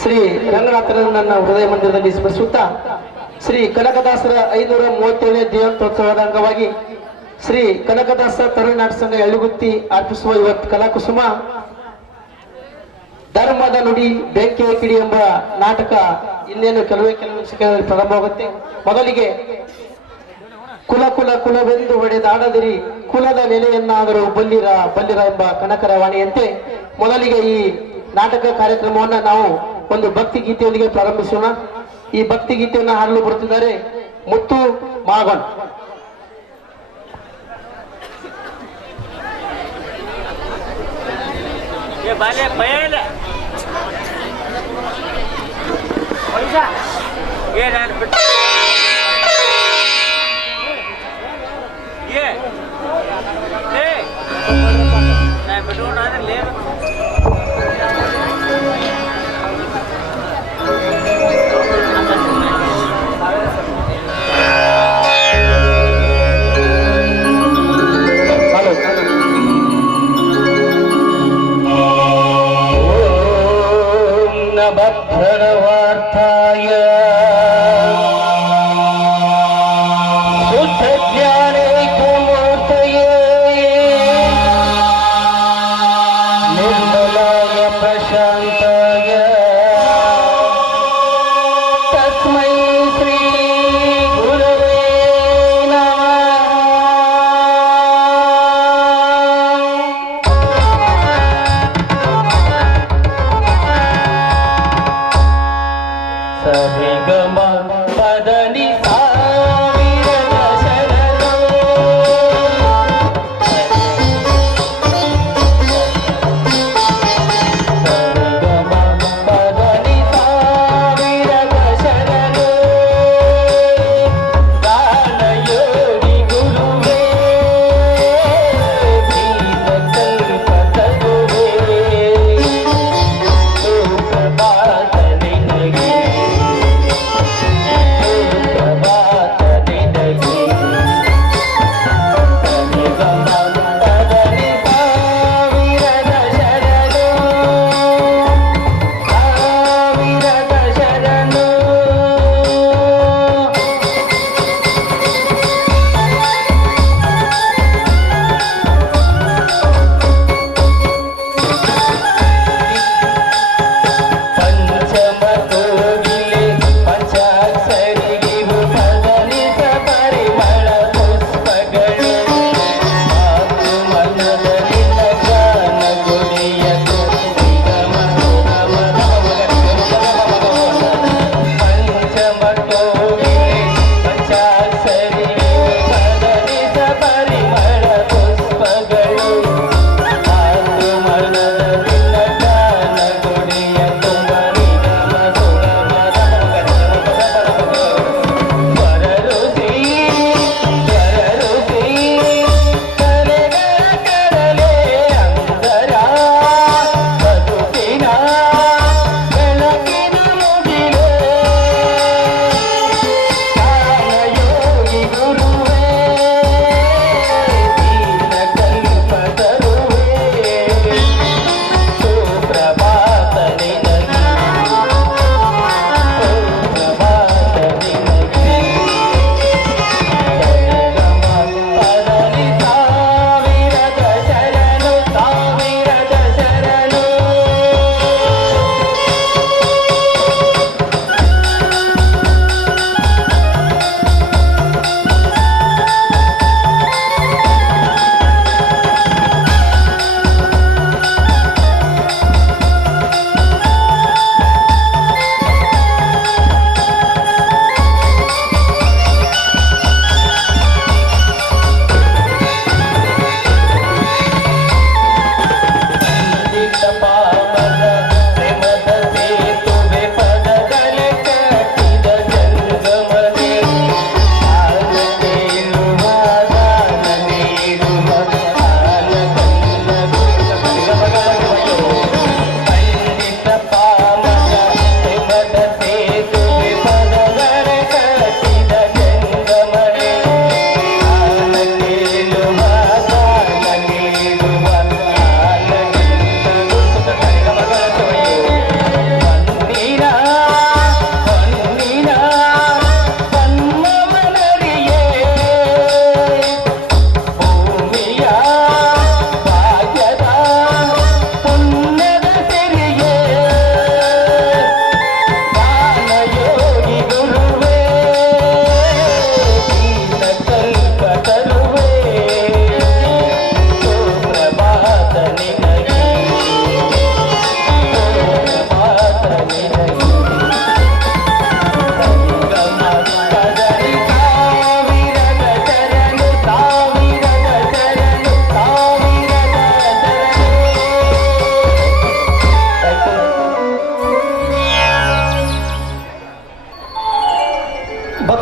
ಶ್ರೀ ರಂಗನಾಥರನ್ನ ಹೃದಯ ಮಂದಿರದಲ್ಲಿ ಸ್ಮರಿಸುತ್ತಾ ಶ್ರೀ ಕನಕದಾಸರ 537ನೇ ಜಯಂತ್ಯೋತ್ಸವದ ಅಂಗವಾಗಿ ಶ್ರೀ ಕನಕದಾಸ ತರುಣ ನಾಟಕ ಸಂಘ ಎಳ್ಳುಗುತ್ತಿ ಅರ್ಪಿಸುವ ಇವತ್ತು ಕಲಾಕುಸುಮ ಧರ್ಮದ ನುಡಿ ಬೆಂಕಿಯ ಕಿಡಿ ಎಂಬ ನಾಟಕ ಇನ್ನೇನು ಕೆಲವೇ ಕೆಲವು ಪ್ರಾರಂಭವಾಗುತ್ತೆ. ಮೊದಲಿಗೆ ಕುಲ ಕುಲ ಕುಲವೆಂದು ಹೊಡೆದಾಡದಿರಿ, ಕುಲದ ನೆಲೆಯನ್ನಾದರೂ ಬಲ್ಲಿರ ಬಲ್ಲಿರ ಎಂಬ ಕನಕರ ವಾಣಿಯಂತೆ ಮೊದಲಿಗೆ ಈ ನಾಟಕ ಕಾರ್ಯಕ್ರಮವನ್ನ ನಾವು ಒಂದು ಭಕ್ತಿ ಗೀತೆಯೊಂದಿಗೆ ಪ್ರಾರಂಭಿಸೋಣ. ಈ ಭಕ್ತಿ ಗೀತೆಯನ್ನು ಹಾಡಲು ಬರುತ್ತಿದ್ದಾರೆ ಮುತ್ತು ಮಾಗಣ್. भद्रवार्ताय शुद्धज्ञानैकमूर्तये निर्मलाय प्रशान्ताय तस्मै श्री गुरवे नमः.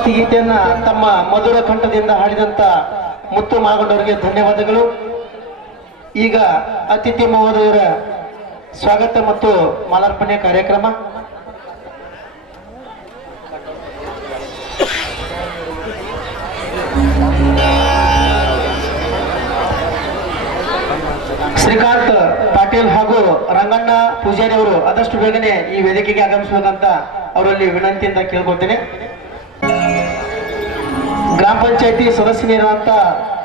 ಭಕ್ತಿಗೀತೆಯನ್ನ ತಮ್ಮ ಮಧುರ ಕಂಠದಿಂದ ಹಾಡಿದಂತ ಮುತ್ತು ಮಾಗೊಂಡವರಿಗೆ ಧನ್ಯವಾದಗಳು. ಈಗ ಅತಿಥಿ ಮಹೋದಯರ ಸ್ವಾಗತ ಮತ್ತು ಮಾಲಾರ್ಪಣೆ ಕಾರ್ಯಕ್ರಮ. ಶ್ರೀಕಾಂತ್ ಪಾಟೀಲ್ ಹಾಗೂ ರಂಗಣ್ಣ ಪೂಜಾರಿ ಅವರು ಆದಷ್ಟು ಬೇಗನೆ ಈ ವೇದಿಕೆಗೆ ಆಗಮಿಸಬೇಕಂತ ಅವರಲ್ಲಿ ವಿನಂತಿಯಿಂದ ಕೇಳ್ಕೊಳ್ತೇನೆ. ಗ್ರಾಮ ಪಂಚಾಯತಿ ಸದಸ್ಯನಿರುವಂತ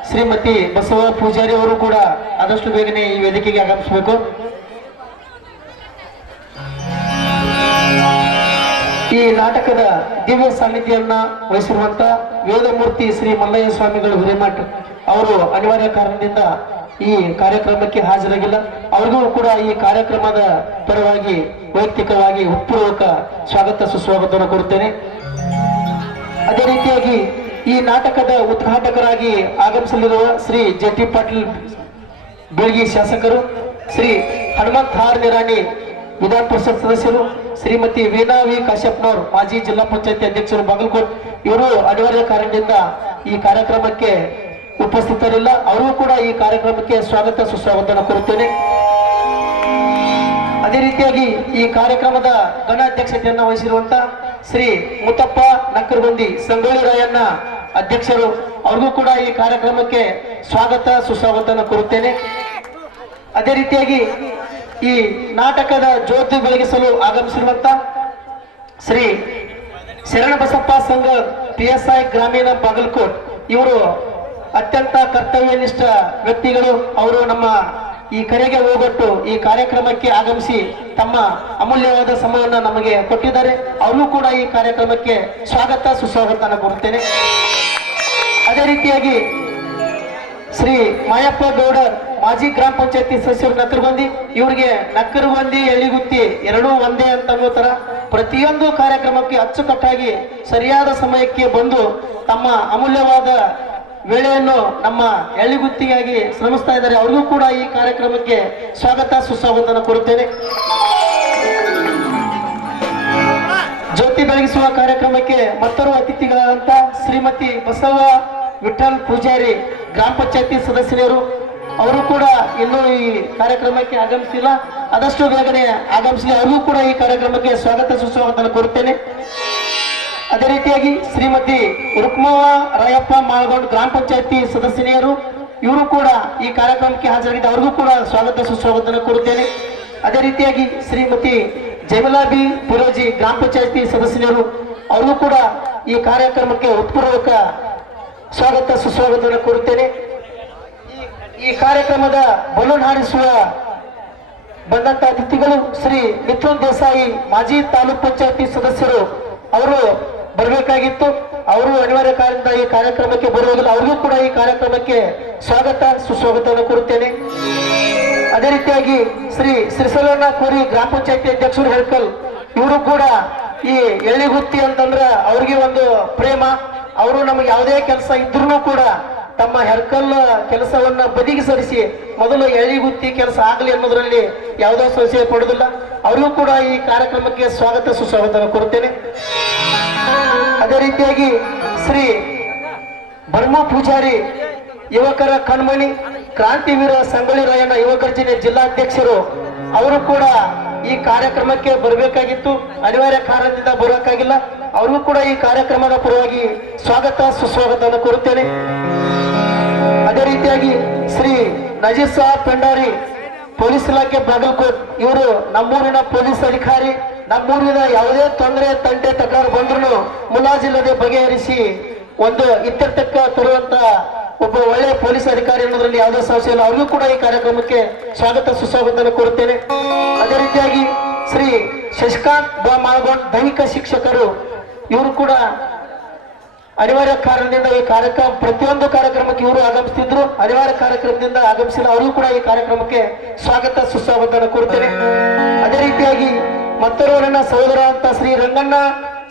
ಶ್ರೀಮತಿ ಬಸವ ಪೂಜಾರಿ ಅವರು ಕೂಡ ಆದಷ್ಟು ಬೇಗನೆ ಈ ವೇದಿಕೆಗೆ ಆಗಮಿಸಬೇಕು. ಈ ನಾಟಕದ ದಿವ್ಯ ಸಾನ್ನಿಧ್ಯವನ್ನ ವಹಿಸಿರುವಂತ ವೇದಮೂರ್ತಿ ಶ್ರೀ ಮಲ್ಲಯ್ಯ ಸ್ವಾಮಿಗಳು ಹಿರೇಮಠ್ ಅವರು ಅನಿವಾರ್ಯ ಕಾರಣದಿಂದ ಈ ಕಾರ್ಯಕ್ರಮಕ್ಕೆ ಹಾಜರಾಗಿಲ್ಲ. ಅವರಿಗೂ ಕೂಡ ಈ ಕಾರ್ಯಕ್ರಮದ ಪರವಾಗಿ ವೈಯಕ್ತಿಕವಾಗಿ ಹೃತ್ಪೂರ್ವಕ ಸ್ವಾಗತ ಸುಸ್ವಾಗತವನ್ನು ಕೊಡುತ್ತೇನೆ. ಅದೇ ರೀತಿಯಾಗಿ ಈ ನಾಟಕದ ಉದ್ಘಾಟಕರಾಗಿ ಆಗಮಿಸಲಿರುವ ಶ್ರೀ ಜೆ.ಟಿ. ಪಾಟೀಲ್ ಬೀಳ್ಗಿ ಶಾಸಕರು, ಶ್ರೀ ಹನುಮಂತ್ ಹಾರ್ ನಿರಾಣಿ ವಿಧಾನ ಪರಿಷತ್ ಸದಸ್ಯರು, ಶ್ರೀಮತಿ ವೀಣಾ ವಿ ಕಾಶ್ಯಪ್ನವರು ಮಾಜಿ ಜಿಲ್ಲಾ ಪಂಚಾಯತಿ ಅಧ್ಯಕ್ಷರು ಬಾಗಲಕೋಟ್, ಇವರು ಅನಿವಾರ್ಯ ಕಾರಣದಿಂದ ಈ ಕಾರ್ಯಕ್ರಮಕ್ಕೆ ಉಪಸ್ಥಿತರಿಲ್ಲ. ಅವರಿಗೂ ಕೂಡ ಈ ಕಾರ್ಯಕ್ರಮಕ್ಕೆ ಸ್ವಾಗತ ಸುಸ್ವಾಗತವನ್ನು ಕೋರುತ್ತೇನೆ. ಅದೇ ರೀತಿಯಾಗಿ ಈ ಕಾರ್ಯಕ್ರಮದ ಘನಾಧ್ಯಕ್ಷತೆಯನ್ನು ವಹಿಸಿರುವಂತ ಶ್ರೀ ಮುತ್ತಪ್ಪ ನಕ್ಕರಗುಂದಿ ಸಂಗೊಳ್ಳಿ ರಾಯಣ್ಣ ಅಧ್ಯಕ್ಷರು, ಅವ್ರಿಗೂ ಕೂಡ ಈ ಕಾರ್ಯಕ್ರಮಕ್ಕೆ ಸ್ವಾಗತ ಸುಸ್ವಾಗತವನ್ನು ಕೋರುತ್ತೇನೆ. ಅದೇ ರೀತಿಯಾಗಿ ಈ ನಾಟಕದ ಜ್ಯೋತಿ ಬೆಳಗಿಸಲು ಆಗಮಿಸಿರುವಂತ ಶ್ರೀ ಶರಣಬಸಪ್ಪ ಸಂಘ PSI ಗ್ರಾಮೀಣ ಬಾಗಲಕೋಟ್, ಇವರು ಅತ್ಯಂತ ಕರ್ತವ್ಯನಿಷ್ಠ ವ್ಯಕ್ತಿಗಳು. ಅವರು ನಮ್ಮ ಈ ಕರೆಗೆ ಹೋಗೊಟ್ಟು ಈ ಕಾರ್ಯಕ್ರಮಕ್ಕೆ ಆಗಮಿಸಿ ತಮ್ಮ ಅಮೂಲ್ಯವಾದ ಸಮಯವನ್ನು ನಮಗೆ ಕೊಟ್ಟಿದ್ದಾರೆ. ಅವರು ಕೂಡ ಈ ಕಾರ್ಯಕ್ರಮಕ್ಕೆ ಸ್ವಾಗತ ಸುಸ್ವಾಗತವನ್ನು ಕೊಡುತ್ತೇನೆ. ಅದೇ ರೀತಿಯಾಗಿ ಶ್ರೀ ಮಾಯಪ್ಪ ಗೌಡರ್ ಮಾಜಿ ಗ್ರಾಮ ಪಂಚಾಯತಿ ಸದಸ್ಯರು ನಕ್ಕರಗುಂದಿ, ಇವರಿಗೆ ನಕ್ಕರಗುಂದಿ ಎಳಿಗುತ್ತಿ ಎರಡೂ ಒಂದೇ ಅಂತ ಅನ್ನೋ ತರ ಪ್ರತಿಯೊಂದು ಕಾರ್ಯಕ್ರಮಕ್ಕೆ ಅಚ್ಚುಕಟ್ಟಾಗಿ ಸರಿಯಾದ ಸಮಯಕ್ಕೆ ಬಂದು ತಮ್ಮ ಅಮೂಲ್ಯವಾದ ವೇಳೆಯನ್ನು ನಮ್ಮ ಎಳ್ಳಿಗುತ್ತಿಗಾಗಿ ಶ್ರಮಿಸ್ತಾ ಇದ್ದಾರೆ. ಅವರಿಗೂ ಕೂಡ ಈ ಕಾರ್ಯಕ್ರಮಕ್ಕೆ ಸ್ವಾಗತ ಸುಸ್ವಾಗತವನ್ನು ಕೋರುತ್ತೇನೆ. ಜ್ಯೋತಿ ಬೆಳಗಿಸುವ ಕಾರ್ಯಕ್ರಮಕ್ಕೆ ಮತ್ತೋರ್ವ ಅತಿಥಿಗಳಾದಂತ ಶ್ರೀಮತಿ ಬಸವ ವಿಠಲ್ ಪೂಜಾರಿ ಗ್ರಾಮ ಪಂಚಾಯತಿ ಸದಸ್ಯರು, ಅವರು ಕೂಡ ಇನ್ನೂ ಈ ಕಾರ್ಯಕ್ರಮಕ್ಕೆ ಆಗಮಿಸಿಲ್ಲ. ಆದಷ್ಟು ಬೇಗನೆ ಆಗಮಿಸಿ ಅವರಿಗೂ ಕೂಡ ಈ ಕಾರ್ಯಕ್ರಮಕ್ಕೆ ಸ್ವಾಗತ ಸುಸ್ವಾಗತವನ್ನು ಕೋರುತ್ತೇನೆ. ಅದೇ ರೀತಿಯಾಗಿ ಶ್ರೀಮತಿ ರುಕ್ಮವ್ವ ರಾಯಪ್ಪ ಮಾಳಗೊಂಡ್ ಗ್ರಾಮ ಪಂಚಾಯತಿ ಸದಸ್ಯನಿಯರು, ಇವರು ಕೂಡ ಈ ಕಾರ್ಯಕ್ರಮಕ್ಕೆ ಹಾಜರಾಗಿದ್ದು ಅವರಿಗೂ ಕೂಡ ಸ್ವಾಗತ ಸುಸ್ವಾಗತವನ್ನು ಕೋರುತ್ತೇನೆ. ಅದೇ ರೀತಿಯಾಗಿ ಶ್ರೀಮತಿ ಜೈಮಲಾ ಬಿ ಫಿರೋಜಿ ಗ್ರಾಮ ಪಂಚಾಯತಿ ಸದಸ್ಯರು, ಅವರಿಗೂ ಕೂಡ ಈ ಕಾರ್ಯಕ್ರಮಕ್ಕೆ ಹೃತ್ಪೂರ್ವಕ ಸ್ವಾಗತ ಸುಸ್ವಾಗತವನ್ನು ಕೋರುತ್ತೇನೆ. ಈ ಕಾರ್ಯಕ್ರಮದ ಬಲೂನ್ ಹಾರಿಸುವ ಬಂದಂತ ಅತಿಥಿಗಳು ಶ್ರೀ ಮಿಥುನ್ ದೇಸಾಯಿ ಮಾಜಿ ತಾಲೂಕ್ ಪಂಚಾಯತಿ ಸದಸ್ಯರು, ಅವರು ಬರಬೇಕಾಗಿತ್ತು. ಅವರು ಅನಿವಾರ್ಯ ಕಾರಣದಿಂದ ಈ ಕಾರ್ಯಕ್ರಮಕ್ಕೆ ಬರುವಾಗಿಲ್ಲ. ಅವರಿಗೂ ಕೂಡ ಈ ಕಾರ್ಯಕ್ರಮಕ್ಕೆ ಸ್ವಾಗತ ಸುಸ್ವಾಗತವನ್ನು ಕೋರುತ್ತೇನೆ. ಅದೇ ರೀತಿಯಾಗಿ ಶ್ರೀ ಶ್ರೀಸಲಣ್ಣ ಕೋರಿ ಗ್ರಾಮ ಪಂಚಾಯತಿ ಅಧ್ಯಕ್ಷರು ಹೆಳ್ಕಲ್, ಇವರು ಕೂಡ ಈ ಎಳ್ಳಿಗುತ್ತಿ ಅಂತಂದ್ರೆ ಅವ್ರಿಗೆ ಒಂದು ಪ್ರೇಮ. ಅವರು ನಮಗೆ ಯಾವುದೇ ಕೆಲಸ ಇದ್ರೂ ಕೂಡ ತಮ್ಮ ಹೆರ್ಕಲ್ ಕೆಲಸವನ್ನ ಬದಿಗೆ ಸರಿಸಿ ಮೊದಲು ಎಳ್ಳಿಗುತ್ತಿ ಕೆಲಸ ಆಗಲಿ ಅನ್ನೋದ್ರಲ್ಲಿ ಯಾವುದೋ ಸಂಶಯ ಪಡುವುದಿಲ್ಲ. ಅವರಿಗೂ ಕೂಡ ಈ ಕಾರ್ಯಕ್ರಮಕ್ಕೆ ಸ್ವಾಗತ ಸುಸ್ವಾಗತವನ್ನು ಕೋರುತ್ತೇನೆ. ಅದೇ ರೀತಿಯಾಗಿ ಶ್ರೀ ಬರ್ಮ ಪೂಜಾರಿ ಯುವಕರ ಕಣ್ಮಣಿ ಕ್ರಾಂತಿವೀರ ಸಂಗೊಳ್ಳಿ ರಾಯಣ್ಣ ಯುವಕರ ಜಿಲ್ಲೆ ಜಿಲ್ಲಾಧ್ಯಕ್ಷರು, ಅವರು ಕೂಡ ಈ ಕಾರ್ಯಕ್ರಮಕ್ಕೆ ಬರಬೇಕಾಗಿತ್ತು, ಅನಿವಾರ್ಯ ಕಾರಣದಿಂದ ಬರೋಕ್ಕಾಗಿಲ್ಲ. ಅವರಿಗೂ ಕೂಡ ಈ ಕಾರ್ಯಕ್ರಮದ ಪರವಾಗಿ ಸ್ವಾಗತ ಸುಸ್ವಾಗತವನ್ನು ಕೋರುತ್ತೇನೆ. ಅದೇ ರೀತಿಯಾಗಿ ಶ್ರೀ ನಜೀರ್ ಸಾಬ್ ಪೆಂಡಾರಿ ಪೊಲೀಸ್ ಇಲಾಖೆ ಬಾಗಲಕೋಟ್, ಇವರು ನಮ್ಮೂರಿನ ಪೊಲೀಸ್ ಅಧಿಕಾರಿ. ನಮ್ಮೂರಿನ ಯಾವುದೇ ತೊಂದರೆ ತಂಟೆ ತಕರಾರು ಬಂದ್ರು ಮುಲಾಜಿಲ್ಲದೆ ಬಗೆಹರಿಸಿ ಒಂದು ಇತ್ಯರ್ಥಕ್ಕೆ ತರುವಂತ ಒಬ್ಬ ಒಳ್ಳೆಯ ಪೊಲೀಸ್ ಅಧಿಕಾರಿ ಅನ್ನೋದ್ರಲ್ಲಿ ಯಾವುದೇ ಸಮಸ್ಯೆ ಇಲ್ಲ. ಅವ್ರಿಗೂ ಕೂಡ ಈ ಕಾರ್ಯಕ್ರಮಕ್ಕೆ ಸ್ವಾಗತ ಸುಸ್ವಾಗತವನ್ನು ಕೋರುತ್ತೇನೆ. ಅದೇ ರೀತಿಯಾಗಿ ಶ್ರೀ ಶಶಿಕಾಂತ್ ಬಾ ಮಾಳಗೊಂಡ್ ದೈಹಿಕ ಶಿಕ್ಷಕರು, ಇವರು ಕೂಡ ಅನಿವಾರ್ಯ ಕಾರಣದಿಂದ ಈ ಕಾರ್ಯಕ್ರಮ ಪ್ರತಿಯೊಂದು ಕಾರ್ಯಕ್ರಮಕ್ಕೆ ಇವರು ಆಗಮಿಸ್ತಿದ್ರು, ಅನಿವಾರ್ಯ ಕಾರ್ಯಕ್ರಮದಿಂದ ಆಗಮಿಸಿಲ್ಲ. ಅವರಿಗೂ ಕೂಡ ಈ ಕಾರ್ಯಕ್ರಮಕ್ಕೆ ಸ್ವಾಗತ ಸುಸ್ವಾಗತವನ್ನು ಕೋರುತ್ತೇನೆ. ಅದೇ ರೀತಿಯಾಗಿ ಮತ್ತೊರು ನನ್ನ ಸಹೋದರ ಅಂತ ಶ್ರೀ ರಂಗಣ್ಣ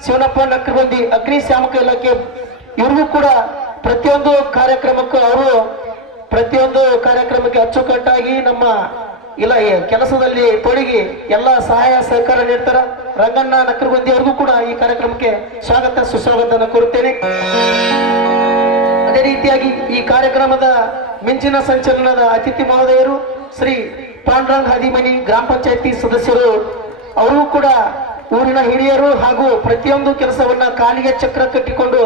ಶಿವನಪ್ಪ ನಕ್ಕರಗುಂದಿ ಅಗ್ನಿಶಾಮಕ ಇಲಾಖೆ, ಇವ್ರಿಗೂ ಕೂಡ ಪ್ರತಿಯೊಂದು ಕಾರ್ಯಕ್ರಮಕ್ಕೂ ಅವರು ಪ್ರತಿಯೊಂದು ಕಾರ್ಯಕ್ರಮಕ್ಕೆ ಅಚ್ಚುಕಟ್ಟಾಗಿ ನಮ್ಮ ಇಲ್ಲ ಈ ಕೆಲಸದಲ್ಲಿ ತೊಡಗಿ ಎಲ್ಲ ಸಹಾಯ ಸಹಕಾರ ನೀಡ್ತಾರ ರಂಗಣ್ಣ ನಕರಗುಂದಿ ಅವ್ರಿಗೂ ಕೂಡ ಈ ಕಾರ್ಯಕ್ರಮಕ್ಕೆ ಸ್ವಾಗತ ಸುಸ್ವಾಗತವನ್ನು ಕೋರುತ್ತೇನೆ. ಅದೇ ರೀತಿಯಾಗಿ ಈ ಕಾರ್ಯಕ್ರಮದ ಮಿಂಚಿನ ಸಂಚಲನದ ಅತಿಥಿ ಮಹೋದಯರು ಶ್ರೀ ಪಾಂಡುರಂಗ ಹಾದಿಮನಿ ಗ್ರಾಮ ಪಂಚಾಯತಿ ಸದಸ್ಯರು, ಅವರು ಕೂಡ ಊರಿನ ಹಿರಿಯರು ಹಾಗೂ ಪ್ರತಿಯೊಂದು ಕೆಲಸವನ್ನ ಕಾಲಿಗೆ ಚಕ್ರ ಕಟ್ಟಿಕೊಂಡು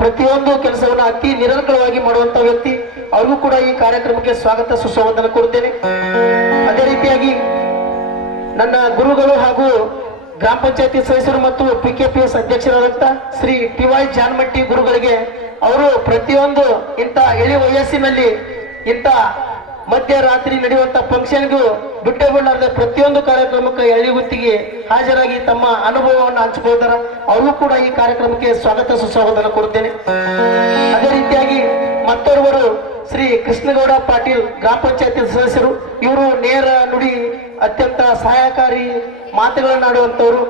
ಪ್ರತಿಯೊಂದು ಕೆಲಸವನ್ನ ಅತಿ ನಿರಂತರವಾಗಿ ಮಾಡುವಂತ ವ್ಯಕ್ತಿ, ಅವ್ರಿಗೂ ಕೂಡ ಈ ಕಾರ್ಯಕ್ರಮಕ್ಕೆ ಸ್ವಾಗತ ಸುಸ್ವಾಗತ ಕೋರುತ್ತೇನೆ. ಅದೇ ರೀತಿಯಾಗಿ ನನ್ನ ಗುರುಗಳು ಹಾಗೂ ಗ್ರಾಮ ಪಂಚಾಯತಿ ಸದಸ್ಯರು ಮತ್ತು PKPS ಅಧ್ಯಕ್ಷರಾದಂತ ಶ್ರೀ TY ಜಾನ್ಮಟ್ಟಿ ಗುರುಗಳಿಗೆ, ಅವರು ಪ್ರತಿಯೊಂದು ಇಂಥ ಎಳೆ ವಯಸ್ಸಿನಲ್ಲಿ ಇಂಥ ಮಧ್ಯರಾತ್ರಿ ನಡೆಯುವಂತ ಫಂಕ್ಷನ್ಗೂ ಬಿಟ್ಟೇ ಬಿಡಲಾರ್ದೆ ಪ್ರತಿಯೊಂದು ಕಾರ್ಯಕ್ರಮಕ್ಕೆ ಎಳೆಗುತ್ತಿಗೆ ಹಾಜರಾಗಿ ತಮ್ಮ ಅನುಭವವನ್ನು ಹಂಚಿಕೊಳ್ಳುತ್ತಾರೆ. ಅವ್ರಿಗೂ ಕೂಡ ಈ ಕಾರ್ಯಕ್ರಮಕ್ಕೆ ಸ್ವಾಗತ ಸುಸ್ವಾಗತ ಕೋರುತ್ತೇನೆ. ಅದೇ ರೀತಿಯಾಗಿ ಮತ್ತೋರ್ವರು ಶ್ರೀ ಕೃಷ್ಣಗೌಡ ಪಾಟೀಲ್ ಗ್ರಾಮ ಪಂಚಾಯತಿ ಸದಸ್ಯರು, ಇವರು ನೇರ ನುಡಿ ಅತ್ಯಂತ ಸಹಾಯಕಾರಿ ಮಾತುಗಳನ್ನಾಡುವಂತವರು.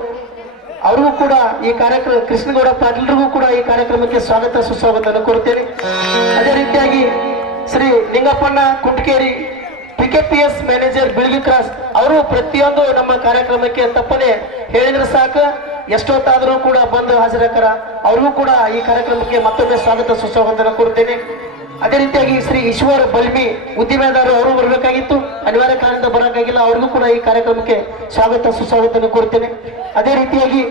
ಅವ್ರಿಗೂ ಕೂಡ ಈ ಕಾರ್ಯಕ್ರಮ ಕೃಷ್ಣಗೌಡ ಪಾಟೀಲ್ರಿಗೂ ಕೂಡ ಈ ಕಾರ್ಯಕ್ರಮಕ್ಕೆ ಸ್ವಾಗತ ಸುಸ್ವಾಗತ ಕೋರುತ್ತೇನೆ. ಅದೇ ರೀತಿಯಾಗಿ Shri Lingappanna Kutkeri PKPS manager Biligi cross, ಅವರು ಪ್ರತಿಯೊಂದು ನಮ್ಮ ಕಾರ್ಯಕ್ರಮಕ್ಕೆ ತಪ್ಪದೆ ಹೇಳಿದ್ರೆ ಸಾಕು ಎಷ್ಟೊತ್ತಾದರೂ ಕೂಡ ಬಂದು ಹಾಜರಾಕರ, ಅವ್ರಿಗೂ ಕೂಡ ಈ ಕಾರ್ಯಕ್ರಮಕ್ಕೆ ಮತ್ತೊಮ್ಮೆ ಸ್ವಾಗತ ಸುಸ್ವಾಗತ ಕೋರುತ್ತೇನೆ. ಅದೇ ರೀತಿಯಾಗಿ ಶ್ರೀ ಈಶ್ವರ ಬಲ್ಮಿ ಉದ್ದಿಮೆದಾರರು, ಅವರು ಬರಬೇಕಾಗಿತ್ತು, ಅನಿವಾರ್ಯ ಕಾರಣದಿಂದ ಬರೋಕ್ಕಾಗಿಲ್ಲ, ಅವ್ರಿಗೂ ಕೂಡ ಈ ಕಾರ್ಯಕ್ರಮಕ್ಕೆ ಸ್ವಾಗತ ಸುಸ್ವಾಗತ ಕೋರುತ್ತೇನೆ. ಅದೇ ರೀತಿಯಾಗಿ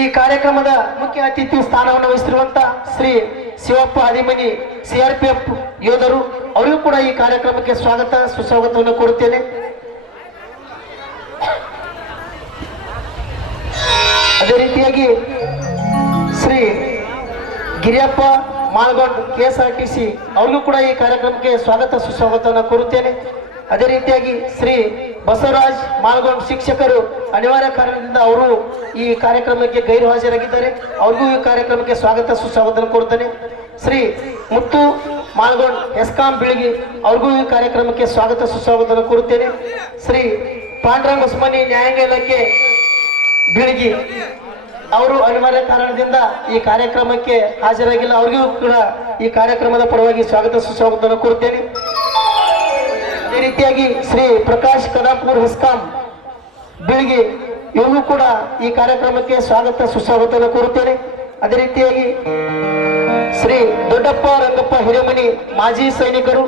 ಈ ಕಾರ್ಯಕ್ರಮದ ಮುಖ್ಯ ಅತಿಥಿ ಸ್ಥಾನವನ್ನು ವಹಿಸಿರುವಂತ ಶ್ರೀ ಶಿವಪ್ಪ ಹಾದಿಮನಿ CRPF ಯೋಧರು, ಅವರಿಗೂ ಕೂಡ ಈ ಕಾರ್ಯಕ್ರಮಕ್ಕೆ ಸ್ವಾಗತ ಸುಸ್ವಾಗತವನ್ನು ಕೋರುತ್ತೇನೆ. ಅದೇ ರೀತಿಯಾಗಿ ಶ್ರೀ ಗಿರಿಯಪ್ಪ ಮಾಲ್ಗೊಂಡ್ KSRTC, ಅವ್ರಿಗೂ ಕೂಡ ಈ ಕಾರ್ಯಕ್ರಮಕ್ಕೆ ಸ್ವಾಗತ ಸುಸ್ವಾಗತವನ್ನು ಕೋರುತ್ತೇನೆ. ಅದೇ ರೀತಿಯಾಗಿ ಶ್ರೀ ಬಸವರಾಜ್ ಮಾಲ್ಗೊಂಡ್ ಶಿಕ್ಷಕರು, ಅನಿವಾರ್ಯ ಕಾರಣದಿಂದ ಅವರು ಈ ಕಾರ್ಯಕ್ರಮಕ್ಕೆ ಗೈರು ಹಾಜರಾಗಿದ್ದಾರೆ, ಅವ್ರಿಗೂ ಈ ಕಾರ್ಯಕ್ರಮಕ್ಕೆ ಸ್ವಾಗತ ಸುಸ್ವಾಗತ ಕೋರುತ್ತೇನೆ. ಶ್ರೀ ಮುತ್ತು ಮಾಲ್ಗೊಂಡ್ ಎಸ್ಕಾಂ ಬಿಳಿಗಿ, ಅವ್ರಿಗೂ ಈ ಕಾರ್ಯಕ್ರಮಕ್ಕೆ ಸ್ವಾಗತ ಸುಸ್ವಾಗತ ಕೋರುತ್ತೇನೆ. ಶ್ರೀ ಪಾಂಡುರಂಗ ಉಸ್ಮಾನಿ ನ್ಯಾಯಾಂಗ ಇಲಾಖೆ ಬಿಳಿಗಿ, ಅವರು ಅನಿವಾರ್ಯ ಕಾರಣದಿಂದ ಈ ಕಾರ್ಯಕ್ರಮಕ್ಕೆ ಹಾಜರಾಗಿಲ್ಲ, ಅವ್ರಿಗೂ ಕೂಡ ಈ ಕಾರ್ಯಕ್ರಮದ ಪರವಾಗಿ ಸ್ವಾಗತ ಸುಸ್ವಾಗತ ಕೋರುತ್ತೇನೆ. ಅದೇ ರೀತಿಯಾಗಿ ಶ್ರೀ ಪ್ರಕಾಶ್ ಕದಾಪುರ್ ಹೆಸ್ಕಾಂ ಬಿಳಿಗಿ, ಇವರು ಕೂಡ ಈ ಕಾರ್ಯಕ್ರಮಕ್ಕೆ ಸ್ವಾಗತ ಸುಸ್ವಾಗತ ಕೋರುತ್ತೇನೆ. ಅದೇ ರೀತಿಯಾಗಿ ಶ್ರೀ ದೊಡ್ಡಪ್ಪ ರಂಗಪ್ಪ ಹಿರೇಮನಿ ಮಾಜಿ ಸೈನಿಕರು,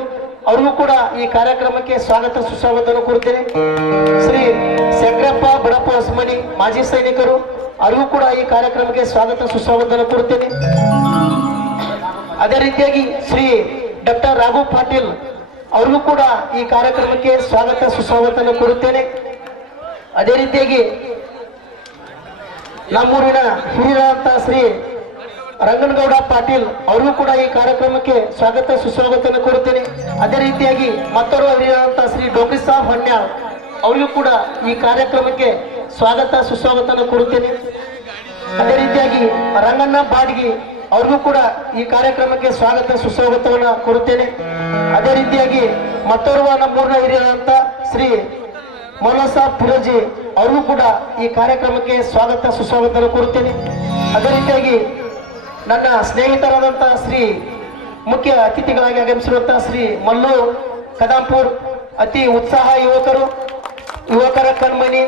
ಅವ್ರಿಗೂ ಕೂಡ ಈ ಕಾರ್ಯಕ್ರಮಕ್ಕೆ ಸ್ವಾಗತ ಸುಸ್ವಾಗತ ಕೋರುತ್ತೇನೆ. ಶ್ರೀ ಶಂಕರಪ್ಪ ಬಡಪ್ಪ ಹೊಸಮನಿ ಮಾಜಿ ಸೈನಿಕರು, ಅವ್ರಿಗೂ ಕೂಡ ಈ ಕಾರ್ಯಕ್ರಮಕ್ಕೆ ಸ್ವಾಗತ ಸುಸ್ವಾಗತ ಕೋರುತ್ತೇನೆ. ಅದೇ ರೀತಿಯಾಗಿ ಶ್ರೀ ಡಾಕ್ಟರ್ ರಾಘು ಪಾಟೀಲ್, ಅವ್ರಿಗೂ ಕೂಡ ಈ ಕಾರ್ಯಕ್ರಮಕ್ಕೆ ಸ್ವಾಗತ ಸುಸ್ವಾಗತ ಕೋರುತ್ತೇನೆ. ಅದೇ ರೀತಿಯಾಗಿ ನಮ್ಮೂರಿನ ಹಿರಿಯರಾದಂತ ಶ್ರೀ ರಂಗನಗೌಡ ಪಾಟೀಲ್, ಅವ್ರಿಗೂ ಕೂಡ ಈ ಕಾರ್ಯಕ್ರಮಕ್ಕೆ ಸ್ವಾಗತ ಸುಸ್ವಾಗತ ಕೋರುತ್ತೇನೆ. ಅದೇ ರೀತಿಯಾಗಿ ಮತ್ತೋರ್ವ ಹಿರಿಯರಾದಂತ ಶ್ರೀ ಡೋಕ್ರಿ ಸಾಬ್ ಹಣ್ಯಾಳ್, ಅವ್ರಿಗೂ ಕೂಡ ಈ ಕಾರ್ಯಕ್ರಮಕ್ಕೆ ಸ್ವಾಗತ ಸುಸ್ವಾಗತ ಕೋರುತ್ತೇನೆ. ಅದೇ ರೀತಿಯಾಗಿ ರಂಗಣ್ಣ ಬಾಡ್ಗಿ, ಅವ್ರಿಗೂ ಕೂಡ ಈ ಕಾರ್ಯಕ್ರಮಕ್ಕೆ ಸ್ವಾಗತ ಸುಸ್ವಾಗತವನ್ನ ಕೋರುತ್ತೇನೆ. ಅದೇ ರೀತಿಯಾಗಿ ಮತ್ತೋರ್ವ ನಮ್ಮೂರಿನ ಹಿರಿಯರಾದಂತ ಶ್ರೀ ಮೌಲಾ ಸಾಬ್ ಫಿರೋಜಿ, ಅವ್ರಿಗೂ ಕೂಡ ಈ ಕಾರ್ಯಕ್ರಮಕ್ಕೆ ಸ್ವಾಗತ ಸುಸ್ವಾಗತ ಕೋರುತ್ತೇನೆ. ಅದೇ ರೀತಿಯಾಗಿ ನನ್ನ ಸ್ನೇಹಿತರಾದಂತಹ ಶ್ರೀ ಮುಖ್ಯ ಅತಿಥಿಗಳಾಗಿ ಆಗಮಿಸಿರುವಂತಹ ಶ್ರೀ ಮಲ್ಲು ಕದಾಂಪುರ್, ಅತಿ ಉತ್ಸಾಹ ಯುವಕರ ಕಣ್ಮನಿ,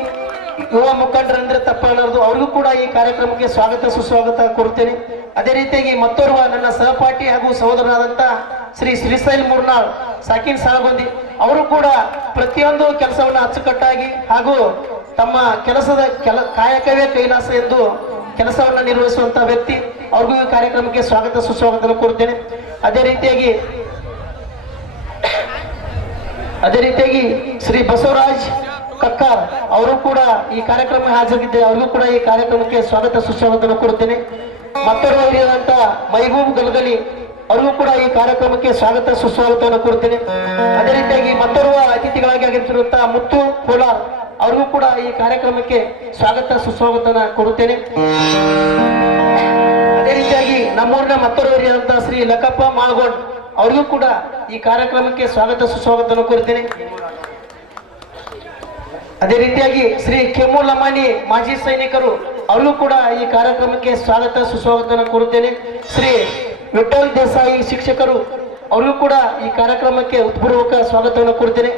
ಯುವ ಮುಖಂಡರಂದ್ರೆ ತಪ್ಪಾಳದು, ಅವ್ರಿಗೂ ಕೂಡ ಈ ಕಾರ್ಯಕ್ರಮಕ್ಕೆ ಸ್ವಾಗತ ಸುಸ್ವಾಗತ ಕೋರುತ್ತೇನೆ. ಅದೇ ರೀತಿಯಾಗಿ ಮತ್ತೋರ್ವ ನನ್ನ ಸಹಪಾಠಿ ಹಾಗೂ ಸಹೋದರರಾದಂತ ಶ್ರೀ ಶ್ರೀಶೈಲ್ ಮೂರ್ನಾಳ್ ಸಾಕಿನ್ ಸಾಲಗೊಂದಿ, ಅವರು ಕೂಡ ಪ್ರತಿಯೊಂದು ಕೆಲಸವನ್ನು ಅಚ್ಚುಕಟ್ಟಾಗಿ ಹಾಗೂ ತಮ್ಮ ಕೆಲಸದ ಕಾಯಕವೇ ಕೈಲಾಸ ಎಂದು ಕೆಲಸವನ್ನು ನಿರ್ವಹಿಸುವಂತಹ ವ್ಯಕ್ತಿ, ಅವ್ರಿಗೂ ಈ ಕಾರ್ಯಕ್ರಮಕ್ಕೆ ಸ್ವಾಗತ ಸುಸ್ವಾಗತ ಕೋರುತ್ತೇನೆ. ಅದೇ ರೀತಿಯಾಗಿ ಶ್ರೀ ಬಸವರಾಜ್ ಕಕ್ಕಾರ್, ಅವರು ಕೂಡ ಈ ಕಾರ್ಯಕ್ರಮ ಹಾಜರಾಗಿದ್ದಾರೆ, ಅವ್ರಿಗೂ ಕೂಡ ಈ ಕಾರ್ಯಕ್ರಮಕ್ಕೆ ಸ್ವಾಗತ ಸುಸ್ವಾಗತ ಕೋರುತ್ತೇನೆ. ಮತ್ತೋರ್ವ ಹಿರಿಯರಂತ ಮೈಬೂಬ್ ಗಲ್ಗಲಿ, ಅವ್ರಿಗೂ ಕೂಡ ಈ ಕಾರ್ಯಕ್ರಮಕ್ಕೆ ಸ್ವಾಗತ ಸುಸ್ವಾಗತವನ್ನು ಕೋರುತ್ತೇನೆ. ಅದೇ ರೀತಿಯಾಗಿ ಮತ್ತೋರ್ವ ಅತಿಥಿಗಳಾಗಿ ಆಗಮಿಸಿರುವಂತಹ ಮುತ್ತು ಕೋಲಾರ್, ಅವ್ರಿಗೂ ಕೂಡ ಈ ಕಾರ್ಯಕ್ರಮಕ್ಕೆ ಸ್ವಾಗತ ಸುಸ್ವಾಗತನ ಕೋರುತ್ತೇನೆ. ಅದೇ ರೀತಿಯಾಗಿ ನಮ್ಮೂರಿನ ಮತ್ತೋರ್ವ ಹಿರಿಯರಂತ ಶ್ರೀ ಲಕ್ಕಪ್ಪ ಮಾಲ್ಗೊಂಡ್, ಅವ್ರಿಗೂ ಕೂಡ ಈ ಕಾರ್ಯಕ್ರಮಕ್ಕೆ ಸ್ವಾಗತ ಸುಸ್ವಾಗತನ ಕೋರುತ್ತೇನೆ. ಅದೇ ರೀತಿಯಾಗಿ ಶ್ರೀ ಕೆಮ್ಮು ಲಮಾನಿ ಮಾಜಿ ಸೈನಿಕರು, ಅವ್ರಿಗೂ ಕೂಡ ಈ ಕಾರ್ಯಕ್ರಮಕ್ಕೆ ಸ್ವಾಗತ ಸುಸ್ವಾಗತನ ಕೋರುತ್ತೇನೆ. ಶ್ರೀ ವಿಠಲ್ ದೇಸಾಯಿ ಶಿಕ್ಷಕರು, ಅವ್ರಿಗೂ ಕೂಡ ಈ ಕಾರ್ಯಕ್ರಮಕ್ಕೆ ಉತ್ಪೂರ್ವಕ ಸ್ವಾಗತವನ್ನು ಕೊಡ್ತೇನೆ.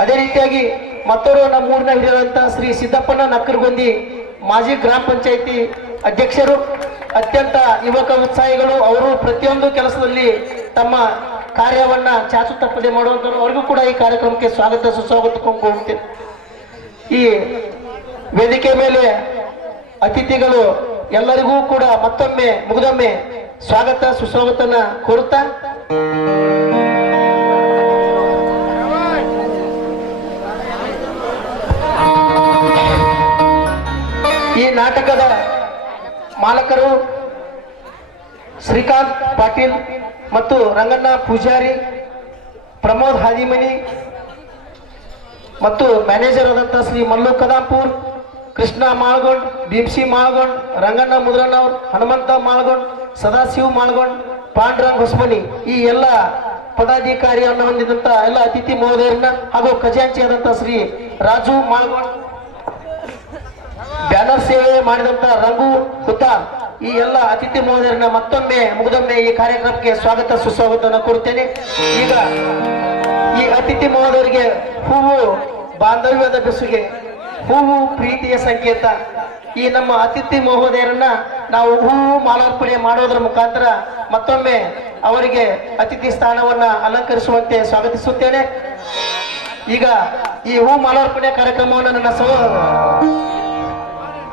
ಅದೇ ರೀತಿಯಾಗಿ ಮತ್ತವರು ನಮ್ಮ ಊರಿನ ಹಿರಿಯರಂತ ಶ್ರೀ ಸಿದ್ದಪ್ಪನ ನಕ್ಕರಗೊಂದಿ ಮಾಜಿ ಗ್ರಾಮ ಪಂಚಾಯಿತಿ ಅಧ್ಯಕ್ಷರು, ಅತ್ಯಂತ ಯುವಕ ಉತ್ಸಾಹಿಗಳು. ಅವರು ಪ್ರತಿಯೊಂದು ಕೆಲಸದಲ್ಲಿ ತಮ್ಮ ಕಾರ್ಯವನ್ನ ಚಾಚು ತಪ್ಪದೆ ಮಾಡುವಂಥವ್ರು. ಅವ್ರಿಗೂ ಕೂಡ ಈ ಕಾರ್ಯಕ್ರಮಕ್ಕೆ ಸ್ವಾಗತ ಸುಸ್ವಾಗತ ಕೊಂಡ್ಕೊಳ್ತೇನೆ. ಈ ವೇದಿಕೆ ಮೇಲೆ ಅತಿಥಿಗಳು ಎಲ್ಲರಿಗೂ ಕೂಡ ಮತ್ತೊಮ್ಮೆ ಮುಗಿದೊಮ್ಮೆ ಸ್ವಾಗತ ಸುಸ್ವಾಗತನ ಕೋರುತ್ತಾ ಈ ನಾಟಕದ ಮಾಲಕರು ಶ್ರೀಕಾಂತ್ ಪಾಟೀಲ್ ಮತ್ತು ರಂಗಣ್ಣ ಪೂಜಾರಿ, ಪ್ರಮೋದ್ ಹಾದಿಮನಿ ಮತ್ತು ಮ್ಯಾನೇಜರ್ ಆದಂಥ ಶ್ರೀ ಮಲ್ಲು ಕದಾಂಪುರ್, ಕೃಷ್ಣ ಮಾಳ್ಗೊಂಡ್, ಭೀಮ್ಸಿ ಮಾಳ್ಗೊಂಡ್, ರಂಗಣ್ಣ ಮುದ್ರಣ್ಣವ್ರು, ಹನುಮಂತ ಮಾಳ್ಗೊಂಡ್, ಸದಾಶಿವ್ ಮಾಳ್ಗೊಂಡ್, ಪಾಂಡುರಂಗ್ ಹೊಸಮನಿ, ಈ ಎಲ್ಲ ಪದಾಧಿಕಾರಿಯನ್ನು ಹೊಂದಿದಂತ ಎಲ್ಲ ಅತಿಥಿ ಮಹೋದಯರನ್ನ ಹಾಗೂ ಖಜಾಂಚಿ ಆದಂತ ಶ್ರೀ ರಾಜು ಮಾಳ್ಗೊಂಡ್, ಬ್ಯಾನರ್ ಸೇವೆ ಮಾಡಿದಂತ ರಂಗು ಹುತಾರ್, ಈ ಎಲ್ಲ ಅತಿಥಿ ಮಹೋದಯರನ್ನ ಮತ್ತೊಮ್ಮೆ ಮುಗಿದೊಮ್ಮೆ ಈ ಕಾರ್ಯಕ್ರಮಕ್ಕೆ ಸ್ವಾಗತ ಸುಸ್ವಾಗತವನ್ನು ಕೊಡ್ತೇನೆ. ಈಗ ಈ ಅತಿಥಿ ಮಹೋದಯರಿಗೆ ಹೂವು ಬಾಂಧವ್ಯದ ಬೆಸುಗೆ, ಹೂವು ಪ್ರೀತಿಯ ಸಂಕೇತ. ಈ ನಮ್ಮ ಅತಿಥಿ ಮಹೋದಯರನ್ನ ನಾವು ಹೂವು ಮಾಲಾರ್ಪಣೆ ಮಾಡೋದ್ರ ಮುಖಾಂತರ ಮತ್ತೊಮ್ಮೆ ಅವರಿಗೆ ಅತಿಥಿ ಸ್ಥಾನವನ್ನ ಅಲಂಕರಿಸುವಂತೆ ಸ್ವಾಗತಿಸುತ್ತೇನೆ. ಈಗ ಈ ಹೂ ಮಾಲಾರ್ಪಣೆ ಕಾರ್ಯಕ್ರಮವನ್ನು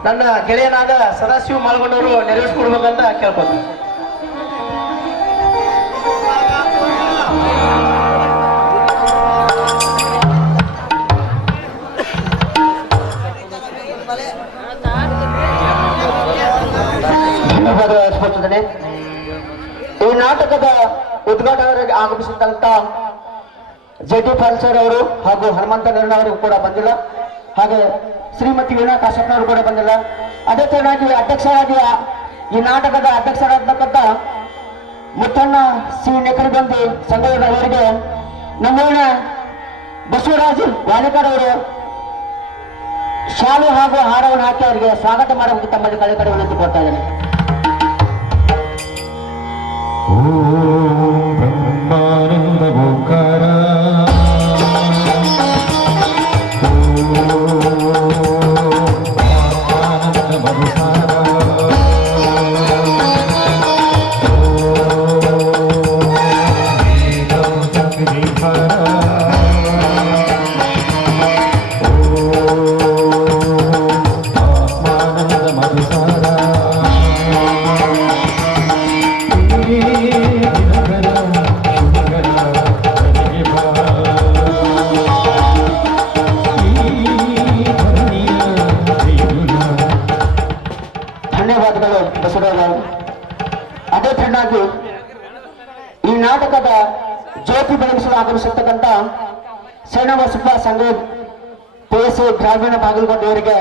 ನನ್ನ ಗೆಳೆಯನಾದ ಸದಾಶಿವ ಮಾಲ್ಗೊಂಡವರು ನೆರವೇರಿಸಿಕೊಡ್ಬೇಕಂತ ಕೇಳ್ಕೊತೀನಿ. ಧನ್ಯವಾದ ಅರ್ಪಿಸುತ್ತೇನೆ. ಈ ನಾಟಕದ ಉದ್ಘಾಟನೆಗೆ ಆಗಮಿಸಿದಂತ ಜೆ.ಟಿ. ಫಾಲ್ಸರ್ ಅವರು ಹಾಗೂ ಹನುಮಂತ ನಿರ್ಣಯವರು ಕೂಡ ಬಂದಿಲ್ಲ. ಹಾಗೆ ಶ್ರೀಮತಿ ವೀಣಾ ಕಾಶ್ಯಪ್ನವರು ಕೂಡ ಬಂದಿಲ್ಲ. ಅದೇ ತರನಾಗಿ ಅಧ್ಯಕ್ಷರಾಗಿ ಈ ನಾಟಕದ ಅಧ್ಯಕ್ಷರಾಗತಕ್ಕಂಥ ಮುತ್ತಣ್ಣ ಸಿ ನೆಕರಗೊಂದಿ ಸಂಘದವರಿಗೆ ನಮ್ಮೂರಿನ ಬಸವರಾಜ್ ವಾಲಿಕರ್ ಅವರು ಶಾಲು ಹಾಗೂ ಹಾರವನ್ನು ಹಾಕಿ ಅವರಿಗೆ ಸ್ವಾಗತ ಮಾಡಬೇಕು ತಮ್ಮಲ್ಲಿ ಕಡೆ ವಿನಂತಿ ಕೊಡ್ತಾ ಇದ್ದೇನೆ. ಬ್ರಹ್ಮಾನಂದ ಓಂಕಾರ ಆನಂದ ಮಧುಸಾರ ಆತ್ಮಾನಂದ ಮಧುಸಾರ ಧನ್ಯವಾದಗಳು ಬಸವರಾಜ. ಅದೇ ತರನಾಗಿ ಈ ನಾಟಕದ ಜ್ಯೋತಿ ಬೆಳಗಿಸಲು ಆಗಮಿಸಿರ್ತಕ್ಕಂಥ ಶರಣಬಸಪ್ಪ ಸಂಘ PSC ಗ್ರಾಮೀಣ ಬಾಗಲಕೋಟೆಯವರಿಗೆ